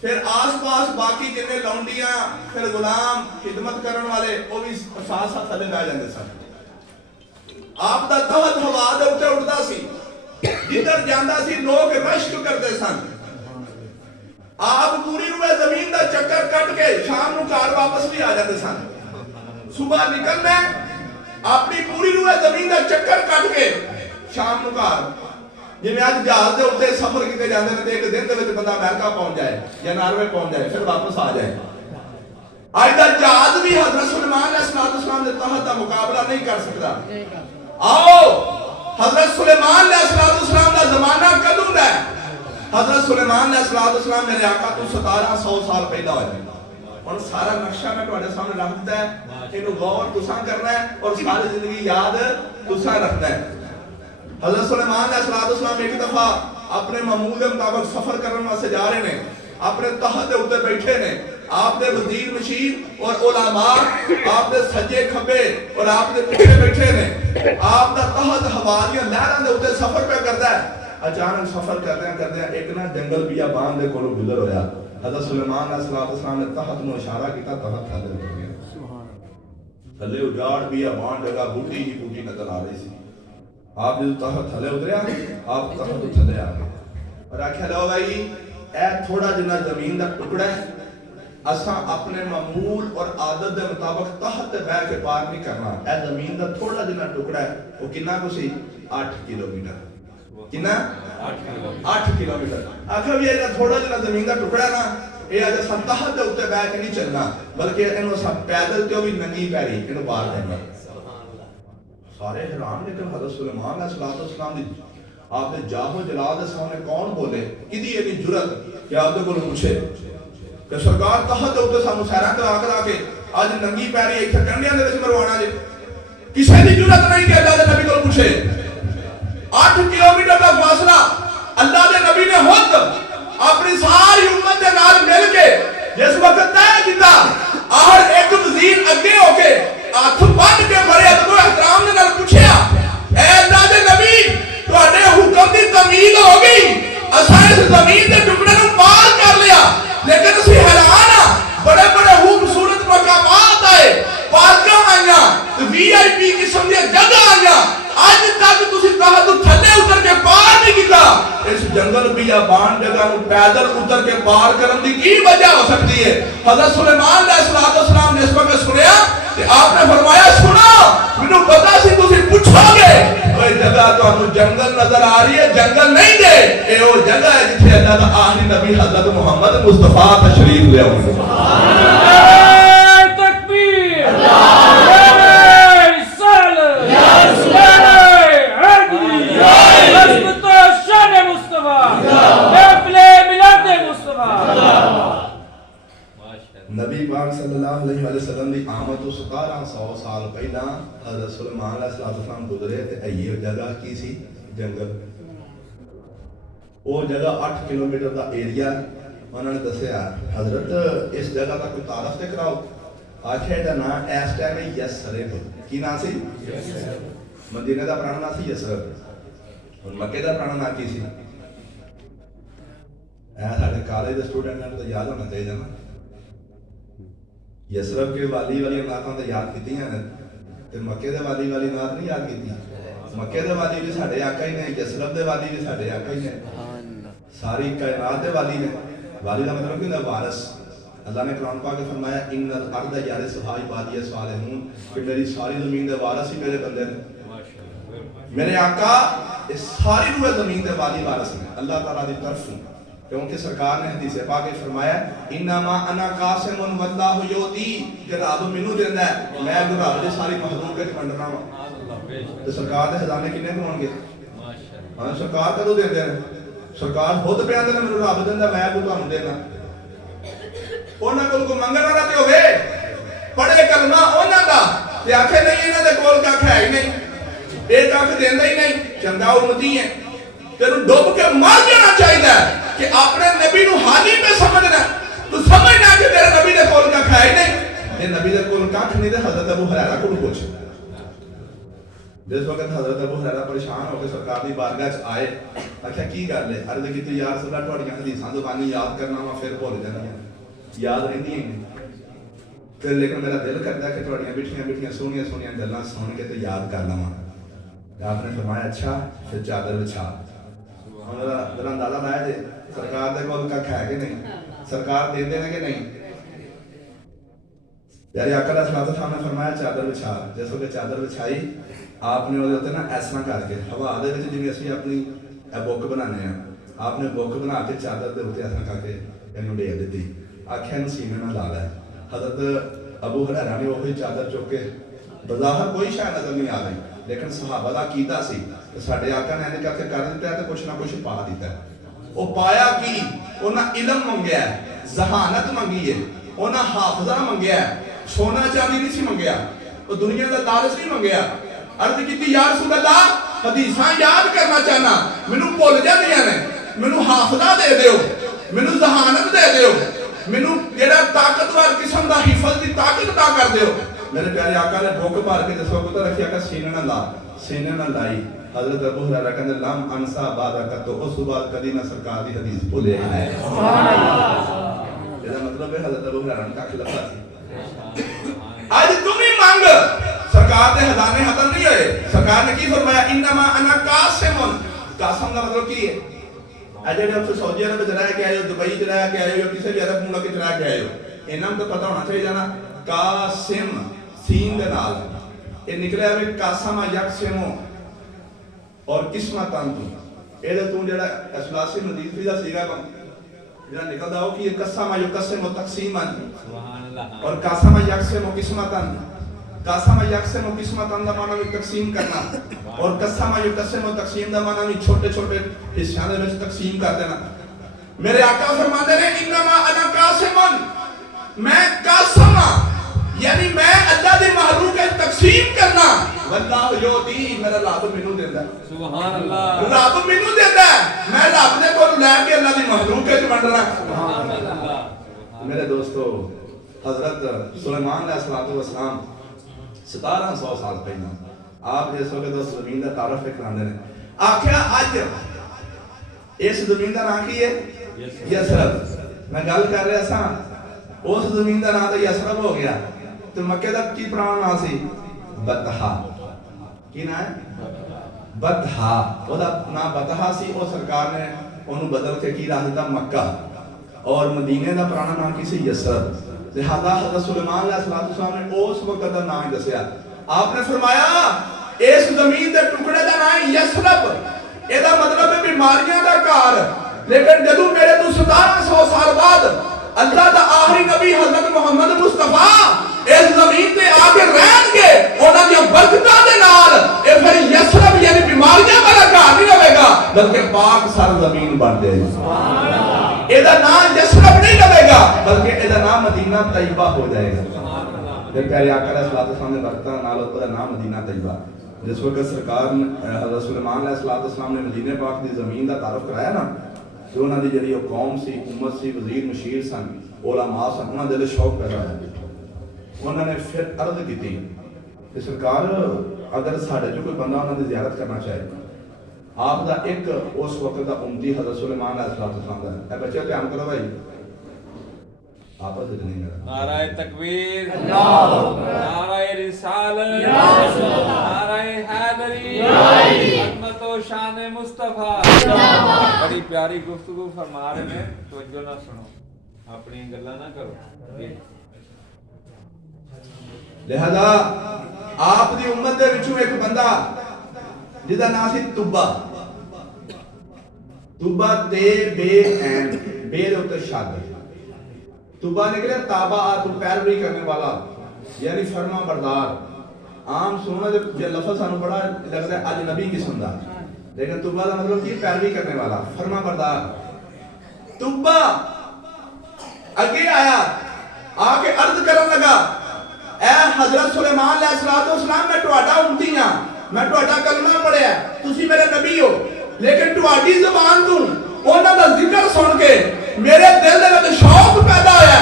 پھر آس پاس باقی جنے لونڈیاں پھر غلام خدمت کرن والے وہ بھی ساتھ ساتھ تھلے بیٹھ جاندے سن آپ دا تحت ہوا دے اوتے اٹھدا سی جدھر جاندا سی لوگ رشک کرتے سن آپ پوری روح زمین دا چکر کٹ کے شام نو گھر واپس بھی آ جاندے سن صبح نکلنا اپنی پوری روح زمین دا چکر کٹ کے شام نو گھر جویں اج جہاز دے اوتے سفر کیتے جاندے نے تے ایک دن دے وچ بندہ امریکہ پہنچ جائے یا ناروے پہنچ جائے پھر واپس آ جائے اج دا جہاز بھی حضرت سلیمان علیہ السلام دے تحت دا مقابلہ نہیں کر سکتا آؤ حضرت سلیمان علیہ السلام دا زمانہ کدوں ہے حضرت سلیمان علیہ السلام میرے آقا تو 1700 سال پہلا ہوئے اور سارا نقشہ میں تواڈے سامنے رکھ دیتا ہے اینو غور تساں کرنا ہے اور ساری زندگی یاد تساں رکھنا ہے حضرت سلیمان علیہ السلام ایک دفعہ اپنے معمول کے مطابق سفر کرنے واسطے جا رہے ہیں اپنے تحت دے اوتے بیٹھے نے آپ نے وزیر مشیر اور علماء آپ نے سجے کھبے اور آپ نے پیچھے بیٹھے نے آپ دا تحت حوالیاں لہراں دے اوتے سفر پہ کردا ہے. اچانک سفر کردے ایک نا جنگل بیابان دے کولوں گزر ہویا. حضرت سلیمان علیہ السلام نے تحت نو اشارہ کیتا, تحت تھلے اتر گیا. تھلے اجاڑ بیابان جگہ بوٹی ہی بوٹی نظر آ رہی سی. آپ جب تحت تھلے اتریا آپ تحت تھلے آ گئے اور آکھیا لو بھائی اے تھوڑا جنا زمین دا ٹکڑا ہے, اساں اپنے معمول اور عادت دے مطابق تحت بیٹھ کے پار نہیں کرنا. اے زمین دا تھوڑا جنا ٹکڑا ہے, وہ کنا کو سی 8 کلومیٹر. کنا 8 کلومیٹر. آخر بھی یہ تھوڑا جنا زمین دا ٹکڑا ہے نا, یہ اگر سب تحت دے اوتے بیٹھ کے نہیں چلنا بلکہ انہوں سب پیدل تے بھی ننگی پیری انہوں پار کرنا. سارے حیران, لیکن حضرت سلیمان علیہ السلام دی آپ نے جاہو جلال دے سامنے کون بولے کدی یہ جرت کہ آپ دے کو پوچھے کہ سرکار تحت دے اوتے سانو سیرا کرا کے اج ننگی پیری ایتھے کنڈیاں دے وچ مروانا جے. کسے دی جرت نہیں کہ اللہ دے نبی کو پوچھے. 8 کلومیٹر کا فاصلہ اللہ دے نبی نے خود اپنی ساری امت دے نال مل کے جس وقت طے کیتا, اور ایک وزیر اگے ہو کے ہاتھ بن کے بڑے ادب و احترام دے نال پوچھیا اے اللہ دے نبی تواڈے حکم دی تمیز ہو گئی, اساں اس زمین دے ٹکڑے نوں پار کر لیا لیکن اسی حیران ہاں بڑے بڑے خوبصورت مقامات آئے, پارکاں آئیاں, وی آئی پی قسم دی جگہ آئیاں, آج تک تسی تحت تھلے اتر کے پار نہیں کیتا. اس جنگل بیابان جگہ نوں پیدل اتر کے پار کرن دی کی وجہ ہو سکتی ہے؟ حضرت سلیمان علیہ السلام نے اس وقت سنیا کہ آپ نے فرمایا سنو مینوں پتہ سی تسی پوچھو گے کوئی جگہ تانوں جنگل نظر آ رہی ہے, جنگل نہیں دے, اے وہ جگہ ہے جتھے اللہ دا آخری نبی حضرت محمد مصطفیٰ تشریف لے آئے. تکبیر, نبی پاک صلی اللہ علیہ وسلم دی آمد تو 1700 سال پہلا حضرت سلیمان علیہ السلام گزرے تے یہ جگہ کی سی جنگل. وہ جگہ 8 کلومیٹر دا ایریا. انہوں نے دسیا حضرت اس جگہ کا کوئی تعارف تے کراؤ. آخر دا نام اس ٹائم یسرب. کی نام سی؟ مدینہ دا پرانا نام سی یسرب اور مکے دا پرانا نام کی سی؟ اے ساڈے کالج دے سٹوڈنٹ نے تو یاد ہونا چاہیے نا. یسرب کے والی نعتاں تے یاد کیتیاں نے تے مکے دے والی نعت نہیں یاد کیتی. مکے دے والی بھی ساڈے آقا ہی نے, یسرب دے والی بھی ساڈے آقا ہی نے, ساری کائنات دے والی نے. والی دا مطلب کیا ہوتا ہے؟ وارث. اللہ نے قرآن پاک میں فرمایا ان الارض یرثها عبادی الصالحون, کہ میری ساری زمین دے وارث ہی میرے بندے نے. میرے آقا اس ساری روح زمین دے والی وارث ہیں اللہ تعالیٰ دی طرف سے, کیونکہ سرکار نے حدیث پاک میں فرمایا انما انا قاسم واللہ یؤتی, کہ رب مینوں دیندا ہے میں رب دی ساری مخلوق وچ ونڈنا وا. تے سرکار دے خزانے کنے ہون گے؟ ہاں سرکار کدوں دیندے نے؟ سرکار خود بیان دے مینوں رب دیندا میں کو تانوں دینا. انہاں کول کو منگن والا تے ہوے پڑھے کلمہ انہاں دا تے آکھے نہیں انہاں دے کول کھ ہے ہی نہیں, اے کھ دیندا ہی نہیں, چنگا امتی ہے. تینوں ڈوب کے مر جانا چاہیے کہ اپنے نبی نو حالی پہ سمجھنا. تو سمجھنا کہ تیرے نبی دے کول کھ ہے ہی نہیں. تے نبی دے کول کھ نہیں تے حضرت ابو ہریرہ کو پوچھ. جس وقت حضرت ابو ہریرہ پریشان ہو کے سرکار دی بارگاہ وچ آئے, آکھیا کی گل ہے؟ عرض کیتی یا رسول اللہ تہاڈیاں حدیثاں زبانی یاد کرنا وا پھر بھول جانیاں, یاد رہندیاں ہی نہیں. پھر لیکن میرا دل کردا ہے کہ تہاڈیاں میٹھیاں سونیاں گلاں سن کے تے یاد کر لواں. آپ نے فرمایا اچھا پھر چادر بچھا. ذرا اندازہ لایا جے سرکار دے کول کھ ہے کہ نہیں؟ سرکار دیندے نے کہ نہیں؟ پیارے آقا علیہ السلام نے فرمایا چادر بچھا. جس وقت چادر بچھائی آپ نے وہ نا ایسا کر کے ہوا دے وچ جویں اسی اپنی بک بنانے ہیں, آپ نے بک بنا کے چادر دے اوتے ایسا کر کے اینوں ڈیگ دتی. آکھیا نوں سینے نال لا لے. حضرت ابو ہریرہ نے وہی چادر چک کے, بظاہر کوئی شے نظر نہیں آ رہی لیکن صحابہ دا عقیدہ سی کہ ساڈے آقا نے اینج کر کے کر دتا ہے تے کچھ نہ کچھ پا دیتا ہے. وہ پایا کی انہاں علم منگیا ہے, ذہانت منگی ہے, انہاں حافظہ منگیا ہے, سونا چاندی نہیں سی منگیا, وہ دنیا دا لالچ نہیں منگیا. عرض کیتی یا رسول اللہ حدیثاں یاد کرنا چاہنا, مینوں بھول جاندیاں نے, مینوں حافظہ دے دیو, مینوں ذہانت دے دیو. مینوں جڑا طاقتور قسم دا حفظ دی طاقت عطا کر دیو میرے پیارے آقا نے بھوک مار کے دسو کو رکھیا کہ سینے نہ لا سینے نہ لائی حضرت ابو ہریرہ کہندے لم انسا بعد کا تو اس بعد کدی نہ سرکار دی حدیث بھولے ہے سبحان اللہ یہ مطلب ہے حضرت ابو ہریرہ کا خلافہ تھی آج تم ہی مانگ سرکار دے خزانے ختم نہیں ہوئے سرکار نے کی فرمایا انما انا قاسم قاسم کا مطلب کی ہے اجے جب سعودی عرب میں رہ کے آئے ہو دبئی میں رہ کے آئے ہو کسی بھی عرب ملک میں رہ کے آئے ہو انہاں تو پتہ ہونا چاہیے نا قاسم سین دے نال یہ نکلیا ہے قاسم یقسمو اور قسمتاں تو اے تو جڑا اثلاثی نزیفی دا سیگا جڑا نکلدا ہو کہ یہ قسم یقسم تقسیما سبحان اللہ اور قاسم یقسم قسمتاں قاسم یقسم قسمتاں دا معنی تقسیم کرنا اور قسم یقسم تقسیم دا معنی چھوٹے چھوٹے حصوں دے وچ تقسیم کر دینا میرے آقا فرماتے ہیں انما انا قاسم میں قاسم یعنی میں اللہ دی مخلوق ہے تقسیم کرنا واللہ یعطی میرا رب مینوں دیندا ہے سبحان اللہ رب مینوں دیندا ہے میں رب دے کول لے کے اللہ دی مخلوق وچ ونڈنا سبحان اللہ میرے دوستو حضرت سلیمان علیہ الصلوۃ والسلام 1700 سال پہلے آپ جس وقت اس زمین دا تعارف کراندے نے آکھیا اج اس زمین دا نام کی ہے یثرب میں گل کر رہا سا اس زمین دا نام تو یثرب ہو گیا تو مکے دا کی پرانا نام سی بطحا کی نام ہے بطحا او دا نام بطحا سی او سرکار نے انہوں بدل کے کی رکھ دتا مکہ اور مدینے دا پرانا نام کی سی یثرب لہذا حضرت سلیمان علیہ السلام نے اس وقت دا نام دسیا آپ نے فرمایا اس زمین دے ٹکڑے دا نام یثرب اے دا مطلب ہے بیماریاں دا گھر لیکن جدوں میرے تو 1700 سال بعد اللہ دا آخری نبی حضرت محمد مصطفیٰ اس زمین تے آ کے رہن گے انہاں دی برکتاں دے نال اے پھر یثرب یعنی بیماریاں والا گھر نہیں رہے گا بلکہ پاک سر زمین بن جائے گی سبحان اللہ اے دا نام یثرب نہیں رہے گا بلکہ اے دا نام مدینہ طیبہ ہو جائے گا سبحان اللہ پھر پیارے آقا علیہ السلام نے برکتاں نال اس دا نام مدینہ طیبہ جس وقت سرکار حضرت سلیمان علیہ السلام نے مدینہ پاک دی زمین دا تعارف کرایا نا تو انہاں دی جڑی قوم سی امت سی وزیر مشیر سن علماء سن انہاں دے شوق پیدا ہویا انہوں نے پھر عرض کی تھی کہ سرکار اگر ساڑھے جو کوئی بندہ انہوں نے زیارت کرنا چاہے آپ دا ایک اس وقت دا امتی حضرت سلیمان علیہ السلام دا ہے اے بچے قیام کرو بھائی آپس سے نہیں کرا نعرہ تکبیر نعرہ رسالت نعرہ حیدری عظمت و شان مصطفیٰ بڑی پیاری گفتگو فرما رہے ہیں توجہ نہ سنو اپنی گلا نہ کرو لہذا آپ دی امت دے وچوں ایک بندہ جدا نام سی توبہ توبہ تے بے این بے دے اوتے شاد توبہ نکلے تابہ تو پیروی کرنے والا یعنی فرما بردار عام سننا جو لفظ سانو بڑا لگتا ہے اجنبی قسم دا لیکن توبہ دا مطلب کی پیروی کرنے والا فرما بردار توبہ اگے آیا آ کے عرض کرن لگا اے حضرت سلیمان علیہ السلام میں تہاڈا امتی ہاں میں تہاڈا کلمہ پڑھیا تسی میرے نبی ہو لیکن تہاڈی زبان تو انہاں دا ذکر سن کے میرے دل دے وچ شوق پیدا ہویا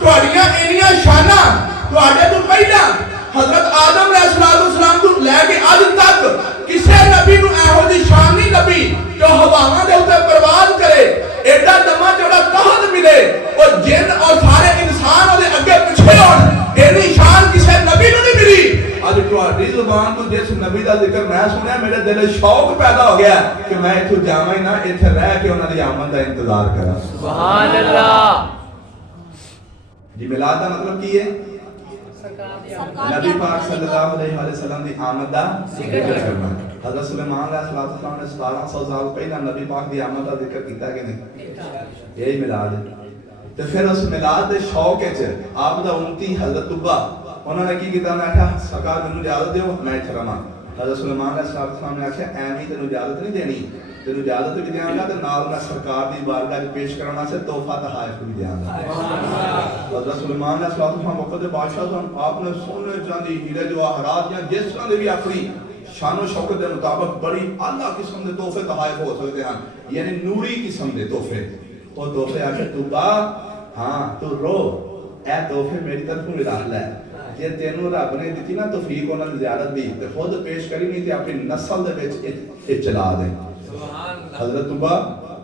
تہاڈیاں اینیاں شاناں تہاڈے تو پہلا حضرت آدم علیہ السلام تو لے کے اج تک کسے نبی نو ایہو دی شان نہیں لبی جو ہواواں دے اوتے پرواز کرے ایڈا لمبا چوڑا قد ملے اور جن اور سارے انسان دے اگے پیچھے ہون اینی شان کسے نبی نو نہیں ملی اج تہاڈی زبان تو جس نبی دا ذکر میں سنیا میرے دل وچ شوق پیدا ہو گیا کہ میں ایتھوں جاواں ہی نہ ایتھے رہ کے انہاں دی آمد دا انتظار کراں سبحان اللہ جی میلاد دا مطلب کی ہے نبی پاک صلی اللہ علیہ وسلم دی آمد دا ذکر کرنا حضرت سلیمان علیہ السلام نے 1700 سال پہلا نبی پاک دی آمد دا ذکر کیتا کہ نہیں یہی میلاد ہے تو پھر اس میلاد دے شوق وچ آپ دا امتی حضرت توبہ انہوں نے کی کیتا میں کہا سرکار مینوں اجازت دیو میں اتھے رہاں حضرت سلیمان علیہ السلام نے آکھیا ایویں تینوں اجازت نہیں دینی تینوں اجازت بھی دیاں گا تے نال میں سرکار دی بارگاہ وچ پیش کرنا سے تحفہ تحائف بھی دیاں گا حضرت سلیمان علیہ السلام وقت دے بادشاہ سن آپ نے سونے چاندی ہیرے جواہرات یا جس طرح دے بھی اپنی شان و شوکت دے مطابق بڑی اعلیٰ قسم دے تحفے تحائف ہو سکتے ہیں یعنی نوری قسم دے تحفے وہ تحفے آ کے توبہ ہاں تو رو اے تحفے میری طرفوں رکھ لے جے تینوں رب نے دتی نا توفیق انہاں دی زیارت دی تے خود پیش کری نہیں تے اپنی نسل دے وچ اے چلا دے سبحان اللہ حضرت ابا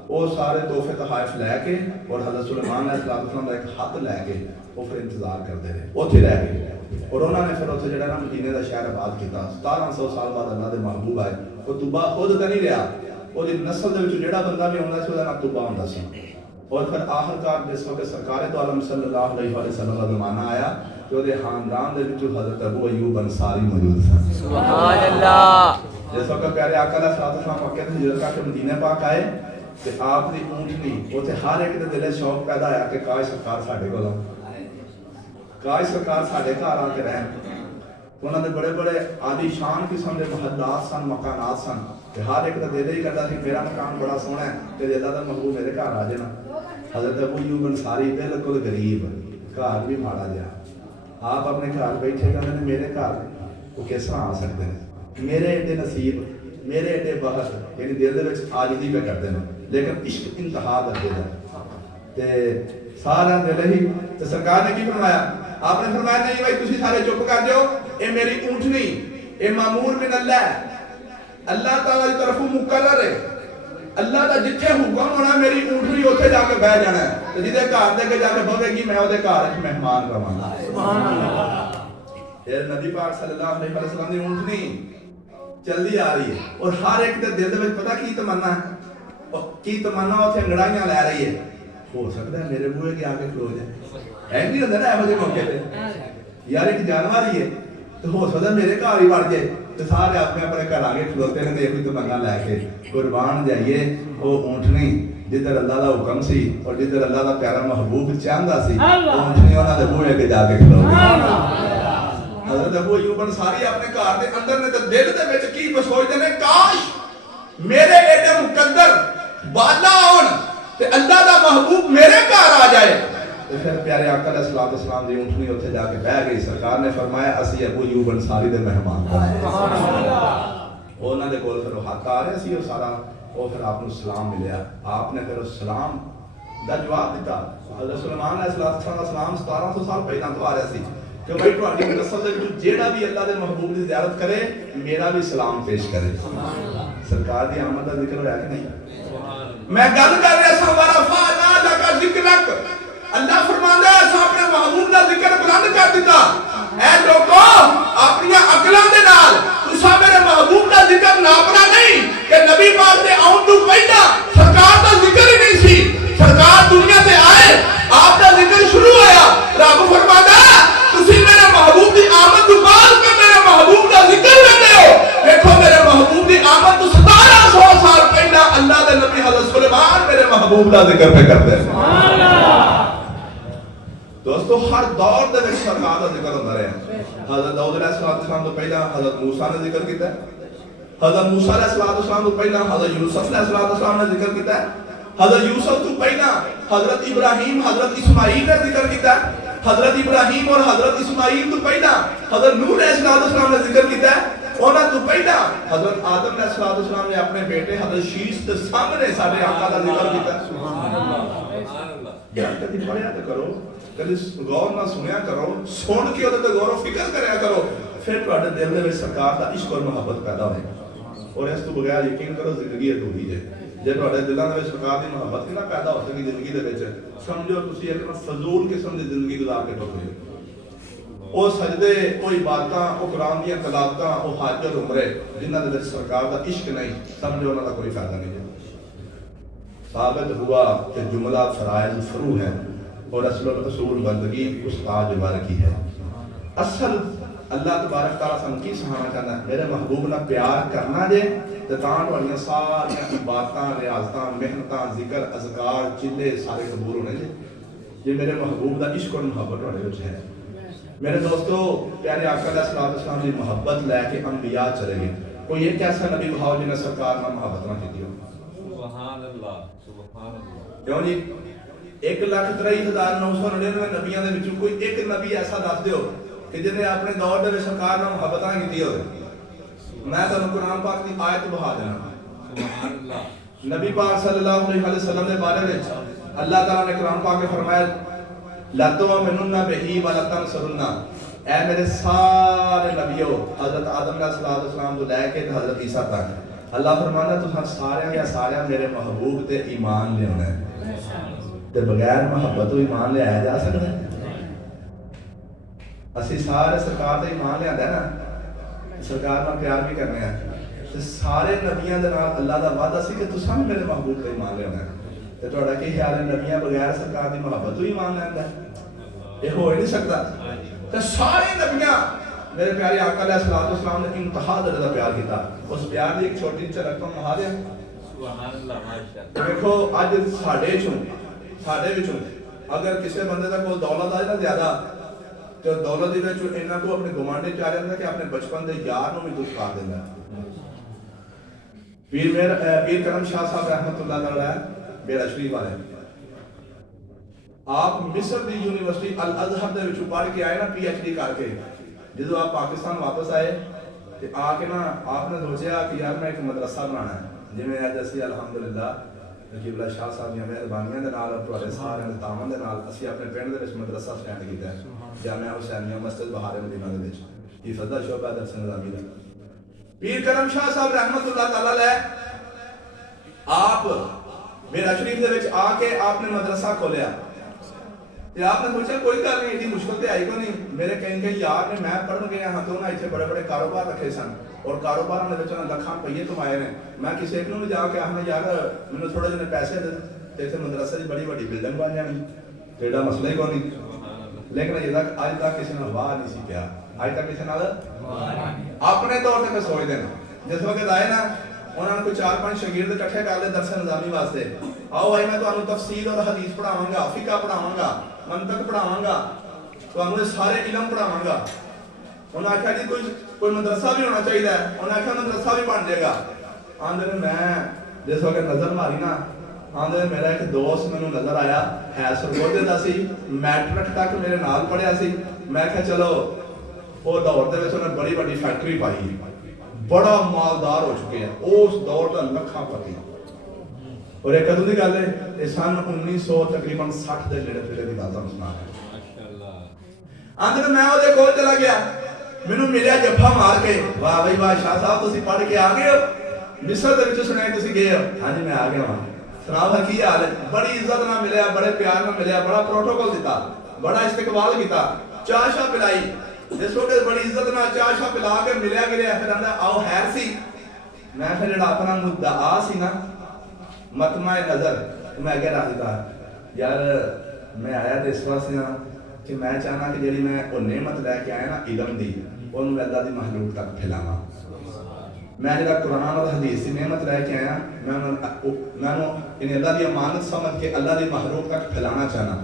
وہ سارے تحفے تحائف لے کے اور حضرت سلیمان علیہ السلام کا ایک خط لے کے وہ پھر انتظار کرتے رہے اوتھے رہ گئے اور انہوں نے پھر اوتھے جڑا نا مدینے دا شہر آباد کیتا 1700 سال بعد اللہ دے محبوب آئے وہ توبہ خود تے نہیں رہا وہ دی نسل دے وچ جڑا بندہ بھی ہوندا سی او دا نام توبہ ہوندا سی اور پھر آخر کار جس وقت سرکار دو عالم صلی اللہ علیہ وسلم کا زمانہ آیا تو دے خاندان دے وچ حضرت ابو ایوب انصاری موجود سن سبحان اللہ جس وقت پیارے آقا علیہ السلام مکہ سے ہجرت کر کے مدینے پاک آئے کہ آپ دی اونٹنی اوتھے ہر ایک دے دل شوق پیدا ہویا کہ کاش سرکار ساڈے کول کاش سرکار ساڈے گھر آ کے رہن انہاں دے بڑے بڑے عالی شان قسم دے محلات سن مکانات سن کہ ہر ایک دا دل ہی کردا سی میرا مکان بڑا سوہنا ہے تے اللہ دا محبوب میرے گھر آ جائے نا حضرت ابو ایوب انصاری بالکل غریب گھر بھی ماڑا جا آپ اپنے گھر بیٹھے کہندے نے میرے گھر وہ کس طرح آ سکتے ہیں میرے ایڈے نصیب میرے ایڈے بہت یعنی دل دے وچ عاجزی پہ کرتے ہیں لیکن عشق انتہا درجے دا تے سارا دل ہی تے سرکار نے کی فرمایا آپ نے فرمایا نہیں بھائی تسی سارے چپ کر جاؤ اے میری اونٹنی اے مامور من اللہ اللہ تعالی کی طرفوں مقرر ہے اللہ دا جتھے حکم ہونا میری اونٹنی اوتھے جا کے بیٹھ جانا ہے تے جدے گھر دے کے جا کے بھوے گی میں اودے گھر وچ مہمان رہواں گا سبحان اللہ اے نبی پاک صلی اللہ علیہ وسلم دی اونٹنی چلدی آ رہی ہے اور ہر ایک دے دل دے وچ پتہ کی تمنا ہے کی تمنا اوتھے انگڑائیاں لے رہی ہے ہو سکتا ہے میرے بوئے کے آگے کھلو جائے ہے نہیں ہوتا نا ایہو جے موقع تے یار ایک جانور ہی ہے تو ہو سکتا ہے میرے گھر ہی وڑ جائے تو سارے اپنے اپنے گھر آگے کھلوتے ہیں تے کوئی تمنا لے کے قربان جائیے وہ اونٹنی جدھر اللہ دا حکم سی اور جدھر اللہ دا پیارا محبوب چاہندا سی اونٹنی انہاں دے بوئے کے جا کے کھلو حضرت ابو ایوب انصاری اپنے گھر دے اندر نے تے دل دے وچ کی سوچدے نے کاش میرے ایڈے مقدر بالا ہون تے اللہ دا محبوب میرے گھر آ جائے تو پھر پیارے آقا علیہ السلام دی اونٹنی اوتھے جا کے بیٹھ گئی سرکار نے فرمایا اسی ابو ایوب انصاری دے مہمان سبحان اللہ انہاں دے کول پھر ہاتھ آ رہے سی اور سارا وہ پھر آپ کو سلام ملیا آپ نے پھر سلام دا جواب دیتا حضرت سلیمان علیہ السلام 1700 سال پہلا تو آ رہا سی کہ بھائی تہاڈی نسل دے وچ جیڑا بھی اللہ دے محبوب دی زیارت کرے میرا بھی سلام پیش کرے سرکار دی آمد دا ذکر ہوا کہ نہیں میں گل کر رہا سا ورفعنا لک ذکرک اللہ فرماندا ہے اساں اپنے محبوب دا ذکر بلند کر دیتا اے لوگو اپنی عقلاں دے نال تساں میرے محبوب دا ذکر نہ پڑا نہیں کہ نبی پاک دے آون تو پہلا سرکار دا ذکر ہی نہیں سی سرکار دنیا تے آئے آپ دا ذکر شروع ہویا رب فرماندا ہے تسی میرے محبوب دی آمد تو بعد میں میرے محبوب دا ذکر کرتے ہو دیکھو میرے محبوب دی آمد تو 1700 سال پہلا اللہ دے نبی حضرت سلیمان میرے محبوب دا ذکر پہ کرتے ہیں دوستو ہر دور دے وچ سرکار دا ذکر ہوندا رہیا حضرت داؤد علیہ السلام تو پہلا حضرت موسیٰ نے ذکر کیتا ہے حضرت موسیٰ علیہ السلام تو پہلا حضرت یوسف علیہ السلام نے ذکر کیتا ہے حضرت یوسف تو پہلا حضرت ابراہیم حضرت اسماعیل نے ذکر کیتا ہے حضرت ابراہیم اور حضرت اسماعیل تو پہلا حضرت نوح علیہ السلام نے ذکر کیتا ہے انہاں تو پہلا حضرت آدم علیہ السلام نے اپنے بیٹے حضرت شیش کے سامنے سارے آقا کا ذکر کیتا ہے سبحان اللہ یار کبھی پڑھیا تو کرو کبھی غور نہ سنیا کرو سن کے تے غور و فکر کریا کرو پھر تہاڈے دل دے وچ سرکار دا عشق اور محبت پیدا ہوئے اور اس تو بغیر یقین کرو زندگی ادھوری ہے جے تہاڈے دلاں دے وچ سرکار دی محبت نہ پیدا ہو سکی زندگی دے وچ سمجھو تسی ایک فضول قسم دی زندگی گزار کے ٹوٹ گئے او سجدے او عبادتاں او قرآن دی تلاوتاں او حج اور عمرے جنہاں دے وچ سرکار دا عشق نہیں سمجھو انہاں دا کوئی فائدہ نہیں ہے ثابت ہوا کہ جملہ فرائض فرو ہے اور اصول بندگی استاد مبارکی ہے اصل اللہ تبارک تعالیٰ سن کی سہانا چاہتا ہے میرے محبوب نہ پیار کرنا جے تے تاں تہاڈیاں ساریاں عبادتاں ریاضتاں محنتاں ذکر اذکار چلے سارے قبول ہونے جے یہ میرے محبوب دا عشق اور محبت تہاڈے وچ ہے میرے دوستو پیارے آقا علیہ السلام دی محبت لے کے انبیاء چلے گئے کوئی ایک ایسا نبی بھاؤ جنہیں سرکار نہ محبت نہ کی ہو سبحان اللہ سبحان اللہ کیوں جی 1,63,999 نبیاں دے وچوں کوئی ایک نبی ایسا دس دیو کہ جنہیں اپنے دور دے وچ سرکار نال محبت نہ کیتی ہوے میں تانوں قرآن پاک دی آیت بہا دینا سبحان اللہ نبی پاک صلی اللہ علیہ وسلم دے بارے وچ اللہ تعالیٰ نے قرآن پاک میں فرمایا لَتُؤْمِنُنَّ بِهِ وَلَتَنْصُرُنَّ اے میرے سارے نبیوں حضرت آدم علیہ السلام تو لے کے حضرت عیسیٰ تک اللہ فرمانا تساں سارے یا سارے میرے محبوب تے ایمان لے آنا ہے تے بغیر محبت تو ایمان لے آیا جا سکتا ہے اسی سارے سرکار تے ایمان لے آندا ہے نا سرکار نال پیار بھی کرنے ہیں تے سارے نبیاں دے نال اللہ دا وعدہ سی کہ تساں میرے محبوب تے ایمان لے آنا ہے تے تہاڈا کی خیال ہے نبیاں بغیر سرکار دی محبت تو ایمان لے آندا ہے یہ ہو ہی نہیں سکتا تو سارے نبیاں میرے پیارے آقا علیہ السلام نے انتہا درجہ پیار کیتا اس پیار دی ایک چھوٹی سی رقم مہا دیا سبحان اللہ ماشاءاللہ دیکھو اج ساڈے وچوں اگر کسی بندے دا کوئی دولت آئے نا زیادہ تو دولت دی وچ انہاں کو اپنے گوانڈے چ آ جاندا کہ اپنے بچپن دے یار نو بھی دکھ پا دیندا پیر کرم شاہ صاحب رحمۃ اللہ علیہ بیڑا شریف والے آپ مصر دی یونیورسٹی الازہر دے وچوں پڑھ کے آئے نا پی ایچ ڈی کر کے جدو آپ پاکستان واپس آئے تے آ کے نا آپ نے سوچیا کہ یار میں ایک مدرسہ بنانا ہے جویں اج اسی الحمدللہ قبلہ شاہ صاحب دیاں مہربانیاں دے نال اور تواڈے سارے دے تعاون دے نال اسی اپنے پنڈ دے وچ مدرسہ سٹارٹ کیتا ہے جامعہ حسینیہ مسجد بہار مدینہ دے وچ یہ فضل شعبہ درس نظامی دا پیر کرم شاہ صاحب رحمۃ اللہ تعالی علیہ آپ میرا شریف دے وچ آ کے آپ نے مدرسہ کھولیا تے آپ نے سوچا کوئی گل نہیں ایڈی مشکل تے آئی کو نہیں میرے کئی یار نے میں پڑھن گیا ہاں تو نہ ایتھے بڑے بڑے کاروبار رکھے سن اور کاروباراں دے وچ لکھاں روپے کمائے نے میں کسی ایک نوں بھی جا کے آخنا یار مینوں تھوڑے جنے پیسے دے تے ایتھے مدرسے دی بڑی بڑی بلڈنگ بن جانی تے ایڈا مسئلہ ہی کوئی نہیں لیکن یہ تک اج تک کسی نے واہ نہیں سی پیا اج تک کسی نال اپنے طور تے میں سوچ دینا جس وقت آئے نا انہاں نے کوئی 4-5 شاگرد اکٹھے کر لے درس نظامی واسطے آؤ بھائی میں تانوں تفسیر اور حدیث پڑھاواں گا فقہ پڑھاواں گا منطق پڑھاواں گا تانوں یہ سارے علم پڑھاواں گا انہاں آکھیا جی کوئی مدرسہ بھی ہونا چاہیے انہاں آکھیا مدرسہ بھی بن جائے گا آندے میں جس وقت نظر ماری نا آندے میرا ایک دوست مینوں نظر آیا ہے سرگودے دا سی میٹرک تک میرے نال پڑھیا سی میں کہا چلو وہ دور دے وچ انہاں بڑی بڑی فیکٹری پائی بڑا مالدار ہو چکے ہیں اس دور دا لکھاں پتی اور ایک کدوں دی گل ہے یہ سن 1900 تقریباً 60 دے نیڑے پھیرے دی گل سنا ہے ماشاءاللہ آندے میں اودے کول چلا گیا مینوں ملیا جفا مار کے واہ بھائی واہ شاہ صاحب تسی پڑھ کے آ گئے ہو مصر دے وچ سنائی تسی گئے ہو ہاں جی میں آ گیا ہاں سناؤ کی حال ہے بڑی عزت نال ملیا بڑے پیار نال ملیا بڑا پروٹوکول دیتا بڑا استقبال کیتا چاہ شاہ پلائی جس وقت بڑی عزت نال چاہ شاہ پلا کے ملیا گیا پھر آندا آؤ خیر سی میں پھر جڑا اپنا مدعا سی نا مطمع نظر میں اگے رکھ دیتا یار میں آیا تے اس واسطے ہاں کہ میں چاہنا کہ جڑی میں وہ نعمت لے کے آیا نا علم دی اونوں اللہ دی مخلوق تک پھیلاواں میں جڑا قرآن اور حدیث دی نعمت لے کے آیا میں انہیں اللہ دی امانت سمجھ کے اللہ دی مخلوق تک پھیلانا چاہنا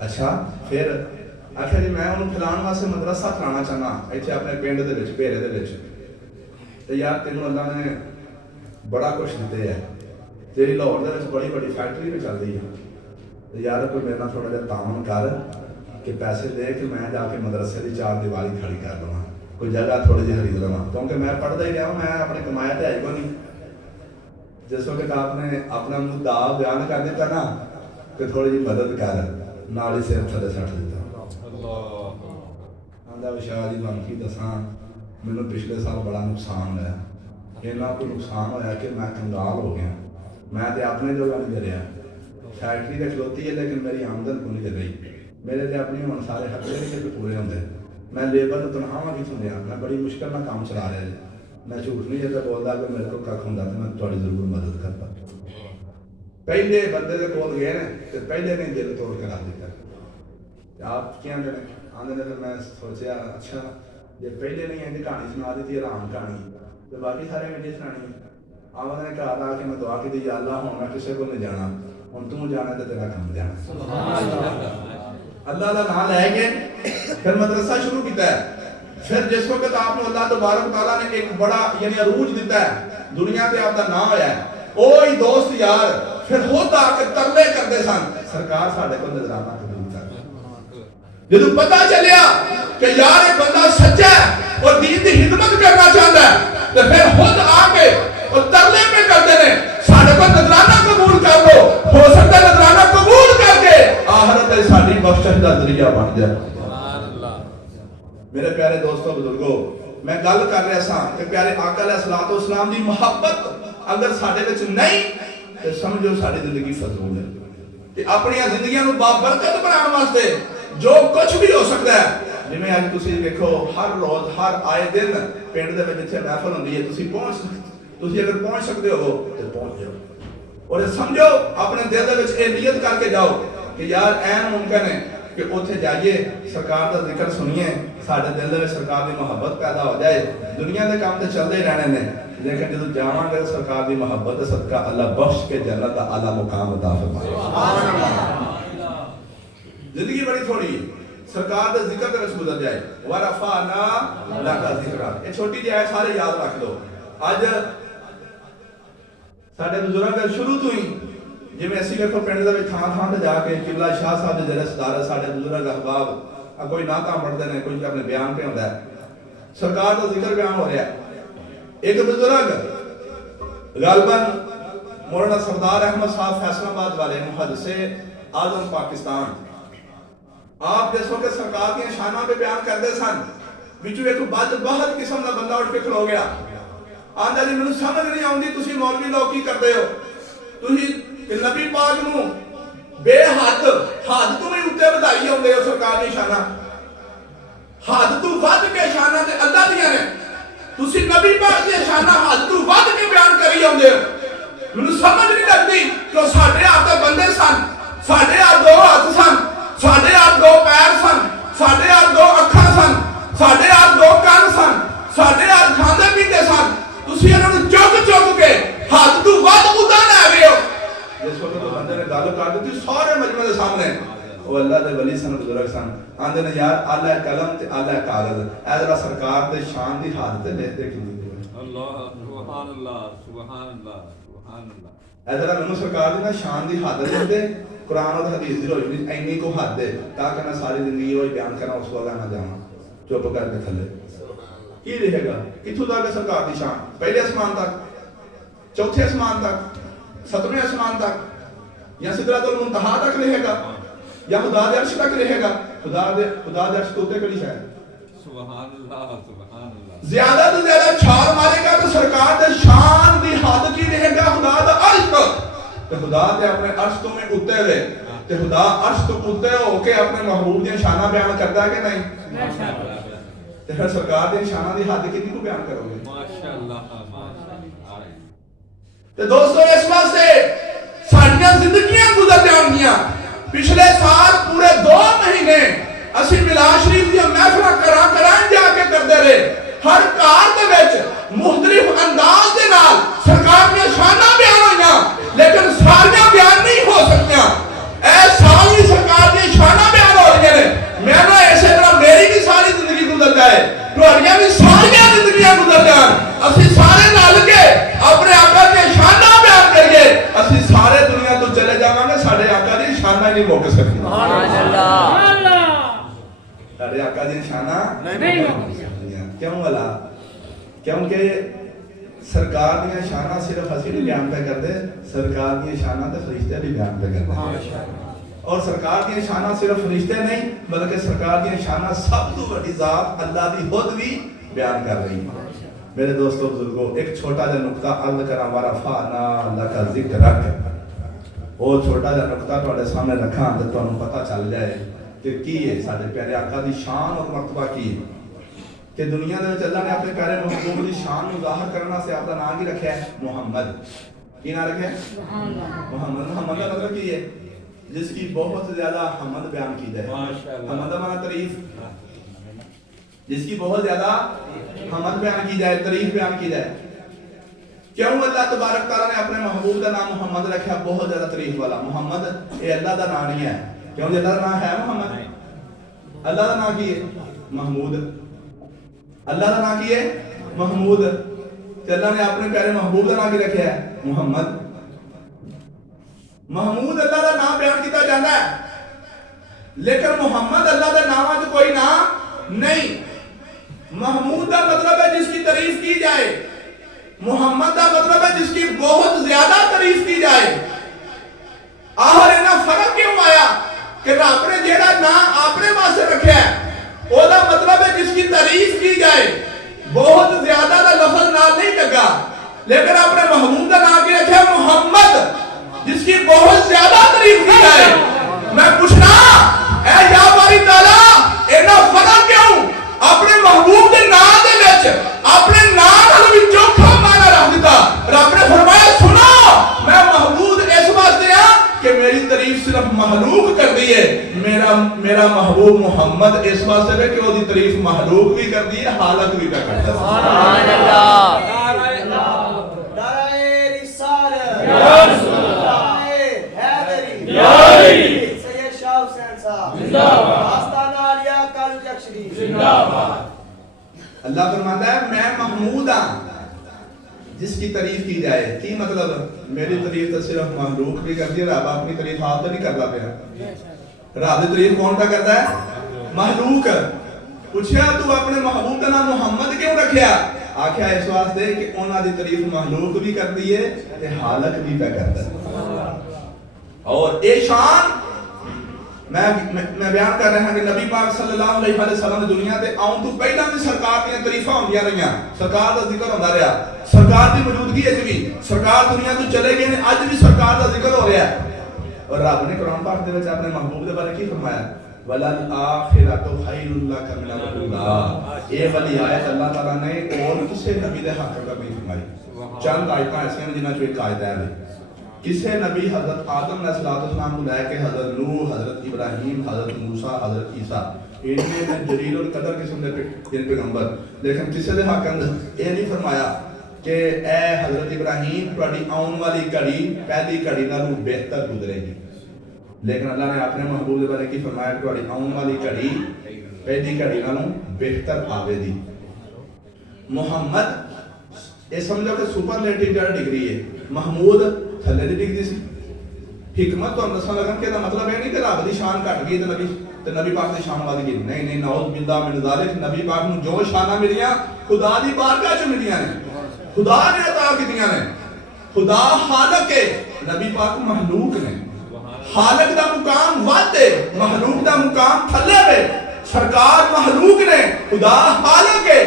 اچھا پھر آخر جی میں انہوں پھیلان واسطے مدرسہ چلانا چاہنا ایتھے اپنے پنڈ دے وچ بھیرے دے وچ تے یار تینوں اللہ نے بڑا کچھ دتے ہے تیری لاہور دے وچ بڑی بڑی فیکٹری بھی چل رہی ہے تے یار کوئی میرے نال تھوڑا جہا تعاون کر کہ پیسے دے کہ میں جا کے مدرسے دی چار دیواری کھڑی کر لواں کوئی جگہ تھوڑی جہی خرید لواں کیونکہ میں پڑھدا ہی رہا میں اپنے کمایا تے آئی کو نہیں جس وقت آپ نے اپنا مدعا بیان کر دیتا نا کہ تھوڑی جی مدد کر نال ہی سر تھلے سٹ دیتا آندا وشال جی تانوں کی دساں مینوں پچھلے سال بڑا نقصان ہوا اتنا کوئی نقصان ہوا کہ میں کنگال ہو گیا میں تے اپنے جوگا نہیں دے رہا فیکٹری تے کھلوتی ہے لیکن میری آمدن کو نہیں دے رہی میرے تے اپنی ہن سارے خرچے نہیں پورے ہوندے میں لیبر تنخواہ کتوں دیا میں بڑی مشکل نال کام چلا رہا جی میں جھوٹ نہیں جاتا بولدا کہ میرے کو کھ ہوندا تے میں تہاڈی ضرور مدد کرتا پہلے بندے دے کول گئے نے تے پہلے نے دل توڑ کے رکھ دتا آپ کیا آندے نے میں سوچیا اچھا جی پہلے نہیں انج کہانی سنا دیتی آرام کہانی تو باقی سارے میں سنانی آواز نے گھر آ کے میں دعا کی یا اللہ ہوں میں کسی کو نہیں جانا ہوں تو جانا تو تیرا کام جانا اللہ کا نام لے کے پھر مدرسہ شروع کیتا ہے پھر جس وقت آپ نے اللہ تبارک تعالیٰ نے ایک بڑا یعنی عروج دیتا ہے دنیا پہ آپ کا نام آیا ہے اوہی دوست یار پھر خود آ کے ترلے کرتے سن سرکار ساڈے کو نظرانہ قبول کر جدوں پتہ چلیا کہ یار یہ بندہ سچا ہے اور دین دی خدمت کرنا چاہتا ہے تو پھر خود آ کے اور ترلے پہ کرتے ہیں ساڈے کو نظرانہ قبول کر لو ہو سکتا ہے نظرانہ قبول کر کے آخرت ساری بخشش دیا سبحان اللہ میرے پیارے دوستو بزرگو میں گل کر رہا سا کہ پیارے آقا علیہ الصلوۃ والسلام دی محبت اگر ساڈے وچ نہیں تے سمجھو ساڈی زندگی فضول ہے تے اپنی زندگیاں نو بابرکت بناਉਣ واسطے جو کچھ بھی ہو سکتا ہے جویں اج تسی دیکھو ہر روز ہر آئے دن پنڈ دے وچ جتھے محفل ہوندی ہے تسی اگر پہنچ سکتے ہو تے پہنچ جاؤ اور سمجھو اپنے دل دے وچ اے نیت کر کے جاؤ کہ یار این ممکن ہے کہ اوتھے جائیے سرکار دا ذکر سنیے ساڈے دل دے وچ سرکار دی محبت پیدا ہو جائے دنیا دے کام تے چلدے رہنے نے لیکن جدوں جاواں گے سرکار دی محبت دے صدقہ اللہ بخش کے جنت دا اعلی مقام عطا فرمائے سبحان اللہ زندگی بڑی تھوڑی ہے سرکار دے ذکر دے وچ گزر جائے ورفعنا لک ذکرا یہ چھوٹی جی آیت سارے یاد رکھ لو اج ساڈے بزرگ شروع تو ہی جی میں اسی ویکھو پنڈ دے وچ تھاں تھاں تے جا کے قبلہ شاہ صاحب دے جڑے صدر ساڈے بزرگ احباب کوئی نعتاں پڑھدے نے کوئی اپنے بیان پہ ہوندا ہے سرکار دا ذکر بیان ہو رہا ہے ایک بزرگ غالباً مولانا سردار احمد صاحب فیصل آباد والے محدث اعظم پاکستان آپ جس وقت سرکار کی شانہ پہ بیان کرتے سن وچوں ایک بہت قسم کا بندہ اٹھ کے کھلو گیا آندا جی مینوں سمجھ نہیں آندی تسی مولوی لوگ کی کرتے ہو تسی نبی پاک نو بے حد تو بھی اوتے ودائی آندے ہو سرکار دی شانہ حد تو ود کے شانہ تے اللہ دیاں نے تسی نبی پاک دی شانہ حد تو ود کے بیان کری آندے ہو مینوں سمجھ نہیں لگدی کہ ساڈے آپ دے بندے سن ساڈے آپ دو ہاتھ سن ساڈے آپ دو پیر سن ساڈے آپ دو اکھاں سن ساڈے آپ دو کان سن ساڈے آپ کھاندے پیندے سن تسی انہاں نوں چک کے ہاتھ تو ود اُدا لے گئے ہو جس وقت بندے نے گل کر دتی سارے مجمع دے سامنے وہ اللہ دے ولی سن بزرگ سن آندے نے یار اعلی قلم تے اعلی کاغذ اے ذرا سرکار دے شان دی حد تے لکھ دے کیندی اللہ سبحان اللہ سبحان اللہ سبحان اللہ اے ذرا مینوں سرکار دی نا شان دی حد دے دے قرآن اور حدیث دی روشنی اینی کو حد دے تاکہ میں ساری زندگی وہی بیان کرنا اس کو نہ جاواں چپ کر کے تھلے کی رہے گا کتھوں تک سرکار دی شان پہلے آسمان تک چوتھے آسمان تک ستویں آسمان تک یا سدرۃ المنتہا تک رہے گا یا خدا دے عرش تک رہے گا خدا دے عرش تو تے کڑی شاید سبحان اللہ سبحان اللہ زیادہ تو زیادہ چھال مارے گا تو سرکار دے شان دی حد کی رہے گا خدا دا عرش تے خدا تے اپنے عرش تو میں اتے ہوئے تے خدا عرش تو اتے ہو کے اپنے محبوب دی شانہ بیان کرتا ہے کہ نہیں تے پھر سرکار دی شانہ دی حد کتنی کو بیان کرو گے ماشاءاللہ ماشاءاللہ تے دوستو اس واسطے ساڈیاں زندگیاں گزر جان گیاں پچھلے سال پورے 2 مہینے اسی ملا شریف دی محفل کراں جا کے کرتے رہے ہر کار دے وچ مختلف انداز دے نال سرکار دی شانہ بیان ہوئیاں لیکن ساریاں بیان نہیں ہو سکتیاں اے ساری سرکار دی شانہ بیان ہو رہی ہیں میں نہ ایسے طرح میری بھی ساری زندگی گزر جائے تہاڈیاں بھی ساری زندگیاں گزر جان اسی سارے نال کے اپنے آقا دی شانہ بیان کریے اسی سارے دنیا تو چلے جاواں گے ساڈے آقا دی شانہ نہیں مک سکتی سبحان اللہ ساڈے آقا دی شانہ نہیں کیوں والا کیونکہ سرکار دیا شانہ صرف اسی نہیں بیان پہ کرتے سرکار دیا شانہ تے فرشتے بھی بیان پہ کرتے اور سرکار دیا شانہ صرف فرشتے نہیں بلکہ سرکار دیا شانہ سب تو بڑی ذات اللہ دی خود بھی بیان کر رہی میرے دوستو بزرگو ایک چھوٹا جا نقطہ عرض کرا ورفعنا لک ذکرک وہ چھوٹا جا نقطہ تواڈے سامنے رکھاں تے تانوں پتہ چل جائے کہ کی ہے ساڈے پیارے آقا دی شان اور مرتبہ کی ہے کہ دنیا دے وچ اللہ نے اپنے پیارے محبوب دی شان نو ظاہر کرنا سے اپنا نام ہی رکھا ہے محمد کی نام رکھا ہے محمد محمد کا مطلب کی ہے جس کی بہت زیادہ حمد بیان کی جائے حمد کا معنی تعریف جس کی بہت زیادہ حمد بیان کی جائے تعریف بیان کی جائے کیوں اللہ تبارک تعالیٰ نے اپنے محبوب کا نام محمد رکھا بہت زیادہ تعریف والا محمد یہ اللہ کا نام نہیں ہے کیوں اللہ کا نام ہے محمد اللہ کا نام کی ہے محمود اللہ کا نام کی ہے محمود کہ اللہ نے اپنے پیارے محبوب کا نام کی رکھا ہے محمد محمود اللہ کا نام بیان کیتا جاتا ہے لیکن محمد اللہ کا نام آج کوئی نام نہیں محمود کا مطلب ہے جس کی تعریف کی جائے محمد کا مطلب ہے جس کی بہت زیادہ تعریف کی جائے آخر اینا فرق کیوں آیا کہ رب نے جیڑا نام اپنے واسطے میرا محبوب محمد اس واسطے ہے کہ وہ دی تعریف مخلوق بھی کر دی ہے خالق بھی کرتا ہے سبحان اللہ نعرہ رسالت یا رسول اللہ نعرہ حیدری یا علی سید شاہ حسین صاحب زندہ باد آستانہ علیہ کالج اکشری زندہ باد اللہ فرماتا ہے میں محمود ہوں جس کی تعریف کی جائے کی مطلب میری تعریف تو صرف مخلوق بھی کرتی ہے رب اپنی تعریف آپ تو نہیں کرتا پیا رب کی تعریف کون پہ کرتا ہے مخلوق پوچھا تو اپنے محبوب کا نام محمد کیوں رکھیا آخیا اس واسطے کہ انہاں دی تعریف مخلوق بھی کرتی ہے تے خالق بھی پہ کرتا ہے اور اے شان میں بیان کر رہا ہوں کہ نبی پاک صلی اللہ علیہ وسلم دنیا تے آؤں تو پہلا بھی سرکار دیا تعریفاں ہوندیاں رہیاں سرکار دا ذکر ہوندا رہا سرکار دی موجودگی وچ بھی سرکار دنیا تو چلے گئے نے اج بھی سرکار دا ذکر ہو رہا ہے اور رب نے قرآن پاک دے وچ اپنے محبوب دے بارے کی فرمایا وَلَلْآخِرَةُ خَيْرٌ لَكَ مِنَ الْأُولَىٰ یہ والی آیت اللہ تعالیٰ نے اور کسے نبی دے حق کا نہیں فرمائی چند آیتاں ایسے ہیں جنہاں چوں ایک آیت ہے کسے نبی حضرت آدم علیہ السلام کو لے کے حضرت نوح حضرت ابراہیم حضرت موسیٰ حضرت عیسیٰ انہیں میں جلیل القدر قسم دے پیغمبر لیکن کسے دے حق اندر یہ نہیں فرمایا کہ اے حضرت ابراہیم تہاڈی آن والی گھڑی پہلی گھڑی نالوں بہتر گزرے گی لیکن اللہ نے اپنے محبوب دے بارے کی فرمایا کہ تہاڈی آن والی گھڑی پہلی گھڑی نالوں بہتر آوے دی محمد یہ سمجھو کہ سپرلیٹیو ڈگری ہے محمود تھلے دی ڈگری سی حکمت تو اندسان لگن کہ دا مطلب ہے نہیں کہ رب دی شان کٹ گئی تے نبی پاک دی شان ود گئی نہیں نہیں نعوذ باللہ من ذالک نبی پاک نو جو شاناں ملیاں خدا دی بارگاہ چ ملیاں نے خدا نے عطا کیتیاں نے خدا خالق ہے نبی پاک مخلوق نے خالق دا مقام ود ہے مخلوق دا مقام تھلے ہے سرکار مخلوق نے خدا خالق ہے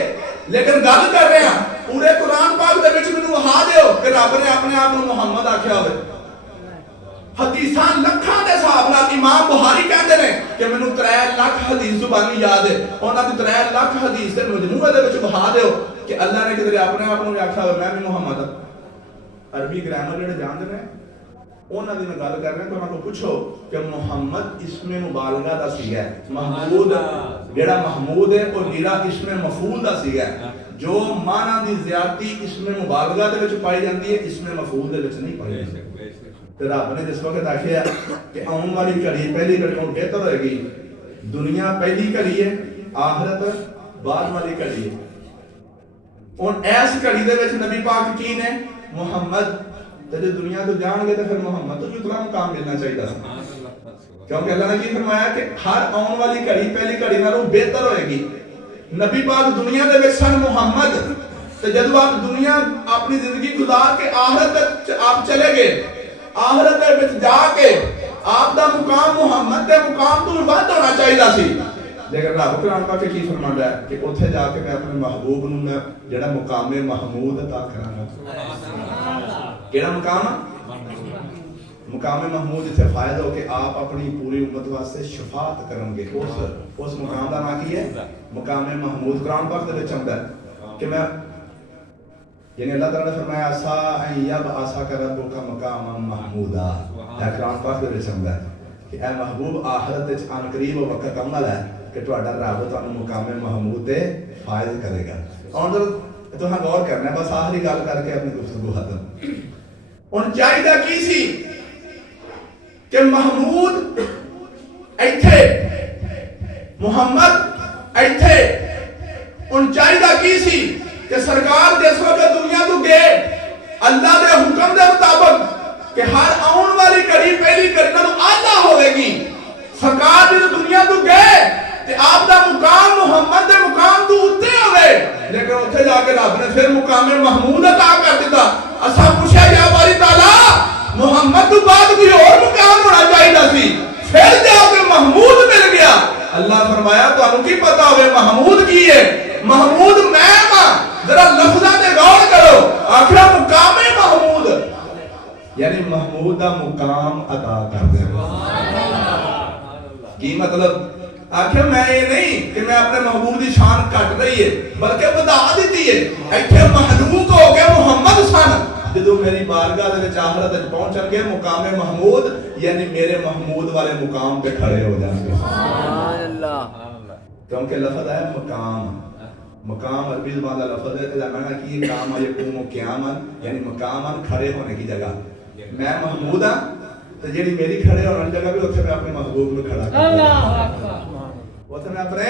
لیکن گل کر رہے ہیں پورے قرآن پاک دے وچ مینوں وہا دیو کہ رب نے اپنے آپ کو محمد آکھیا ہوئے حدیثاں لکھاں دے حساب نال امام بخاری کہندے نے کہ مینوں 3 لاکھ حدیث زبانی یاد ہے انہاں دی 3 لاکھ حدیث دے مجموعے دے وچ وہا دیو کہ اللہ نے کدھر اپنے آپ کو آکھیا ہوئے میں بھی محمد عربی گرامر جڑے جاندے نے انہاں دی میں گل کر رہا تو انہاں کو پوچھو کہ محمد اسم مبالغہ دا سیگا ہے محمود جڑا محمود ہے اور جڑا اسم مفعول دا سیگا ہے جو معنی دی زیادتی اسم مبالغہ دے وچ پائی جاندی ہے اسم مفعول دے وچ نہیں پائی جاندی تے رب نے جس وقت آکھیا کہ آن والی گھڑی پہلی گھڑی تو بہتر ہوئے گی دنیا پہلی گھڑی ہے آخرت بعد والی گھڑی ہے اور ایس گھڑی دے وچ نبی پاک کی نے محمد تے جے دنیا تو جان گے تے پھر محمد تو اتنا مقام ملنا چاہیے تھا کیونکہ اللہ نے کی فرمایا کہ ہر آن والی گھڑی پہلی گھڑی نالوں بہتر ہوئے گی نبی پاک دنیا دے وچ سن محمد تے جدوں آپ دنیا اپنی زندگی گزار کے آخرت تک آپ چلے گئے آخرت دے وچ جا کے آپ دا مقام محمد دے مقام تو ود ہونا چاہیے سی لیکن رب قرآن پاک کی فرماتا ہے کہ اوتھے جا کے میں اپنے محبوب نوں میں جڑا مقام محمود عطا کراں کیڑا مقام مقام محمود اتنے فائد ہو کہ آپ اپنی پوری امت واسطے شفاعت کریں گے اس مقام کا نام کی ہے مقام محمود قرآن پاک دے وچ آندا ہے کہ میں یعنی اللہ تعالیٰ نے فرمایا عسا ان یبعثک ربک مقاما محمودا ہے قرآن پاک دے وچ آندا ہے کہ اے محبوب آخرت وچ ان قریب وقت عمل ہے کہ تہاڈا رب تانوں مقام محمود تے فائز کرے گا اور تہاں غور کرنا ہے بس آخری گل کر کے اپنی گفتگو ختم ان چاہیے کی سی کہ محمود ایتھے محمد ایتھے ان چاہیے کی سی کہ سرکار جس وقت دنیا تو گئے اللہ دے حکم دے مطابق کہ ہر آن والی گھڑی پہلی گھڑی نالوں اعلیٰ ہوے گی سرکار جس دنیا تو گئے تے آپ دا مقام محمد دے مقام تو اتے ہوئے لیکن اتھے جا کے رب نے پھر مقام محمود عطا کر دیتا اسا پوچھا یا باری تعالیٰ محمد تو بعد کوئی اور مقام ہونا چاہیے سی پھر جا کے محمود مل گیا اللہ فرمایا تو انہوں کی پتا ہوئے محمود کی ہے محمود میں ذرا لفظہ دے غور کرو آخرہ مقام محمود یعنی محمود دا مقام عطا کر دے کی مطلب آخر میں یہ نہیں کہ میں اپنے محبوب دی شان کٹ رہی ہے بلکہ بتا دیتی ہے ایتھے محلوق ہو کے محمد سن جدو میری بارگاہ دے وچ آخرت وچ پہنچن گے مقام محمود یعنی میرے محمود والے مقام پہ کھڑے ہو جائیں گے سبحان اللہ کیونکہ لفظ ہے مقام مقام عربی زبان کا لفظ ہے کہ معنی کی قام یقوم قیاما یعنی مقاماً کھڑے ہونے کی جگہ میں محمود ہاں تو جیڑی میری کھڑے ہونے کی جگہ بھی اتنے میں اپنے محبوب کو کھڑا کر دیا اتنے میں اپنے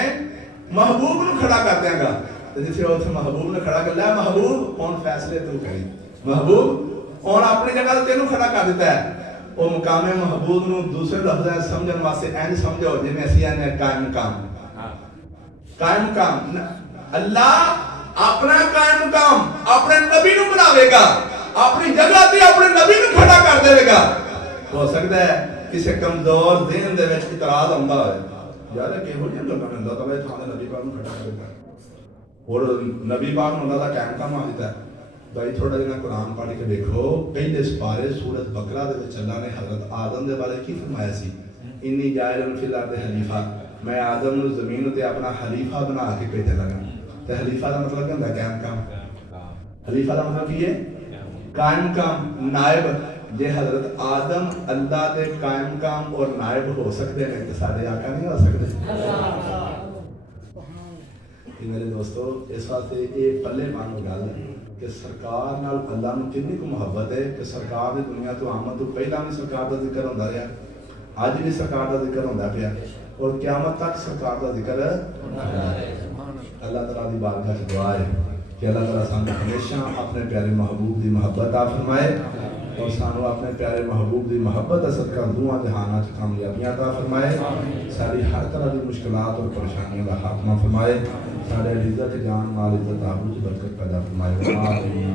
محبوب کو کھڑا کر دیا گا تو جسے اتنے محبوب نے کھڑا کر لیا محبوب کون فیصلے تو کری محبوب اور اپنی جگہ تو تینوں کھڑا کر دیتا ہے وہ مقام محبوب نو دوسرے لفظ ہے سمجھن واسطے این سمجھو جی میں اسی ہیں قائم مقام قائم مقام اللہ اپنا قائم مقام اپنے نبی نو بناوے گا اپنی جگہ تے اپنے نبی نو کھڑا کر دے گا ہو سکتا ہے کسی کمزور ذہن دے وچ اعتراض آندا ہے یار کیہو جہاں گلاں نے اللہ تعالی تھانے نبی پاک نو کھڑا کر دیتا اور نبی پاک نو اللہ دا قائم مقام آ دیتا ہے بھائی تھوڑا جنا قرآن پڑھ کے دیکھو پہلے سپارے سورۃ بقرہ دے وچ اللہ نے حضرت آدم دے بارے کی فرمایا سی انی جاعل فی الارض خلیفہ میں آدم نو زمین تے اپنا خلیفہ بنا کے بھیجن لگا تے خلیفہ دا مطلب کیا ہوندا ہے قائم مقام خلیفہ دا مطلب کی ہے قائم مقام نائب جے حضرت آدم اللہ دے قائم مقام اور نائب ہو سکتے ہیں تے سارے آقا نہیں ہو سکتے میرے دوستو اس واسطے یہ پلے مانو گل کہ سرکار نال اللہ نو کتنی کو محبت ہے کہ سرکار دی دنیا تو آمد تو پہلا بھی سرکار دا ذکر ہوندا رہیا اج بھی سرکار دا ذکر ہوندا پیا اور قیامت تک سرکار دا ذکر اللہ تعالیٰ دی بارگاہ سے دعا ہے کہ اللہ تعالیٰ سانو ہمیشہ اپنے پیارے محبوب دی محبت عطا فرمائے اور سانو اپنے پیارے محبوب دی محبت صدقہ دعا جہانات کامیابیاں عطا فرمائے ساری ہر طرح دی مشکلات اور پریشانیوں کا خاتمہ فرمائے سارے عزت جان مال عزت آبرو کی برکت پیدا فرمائے آمین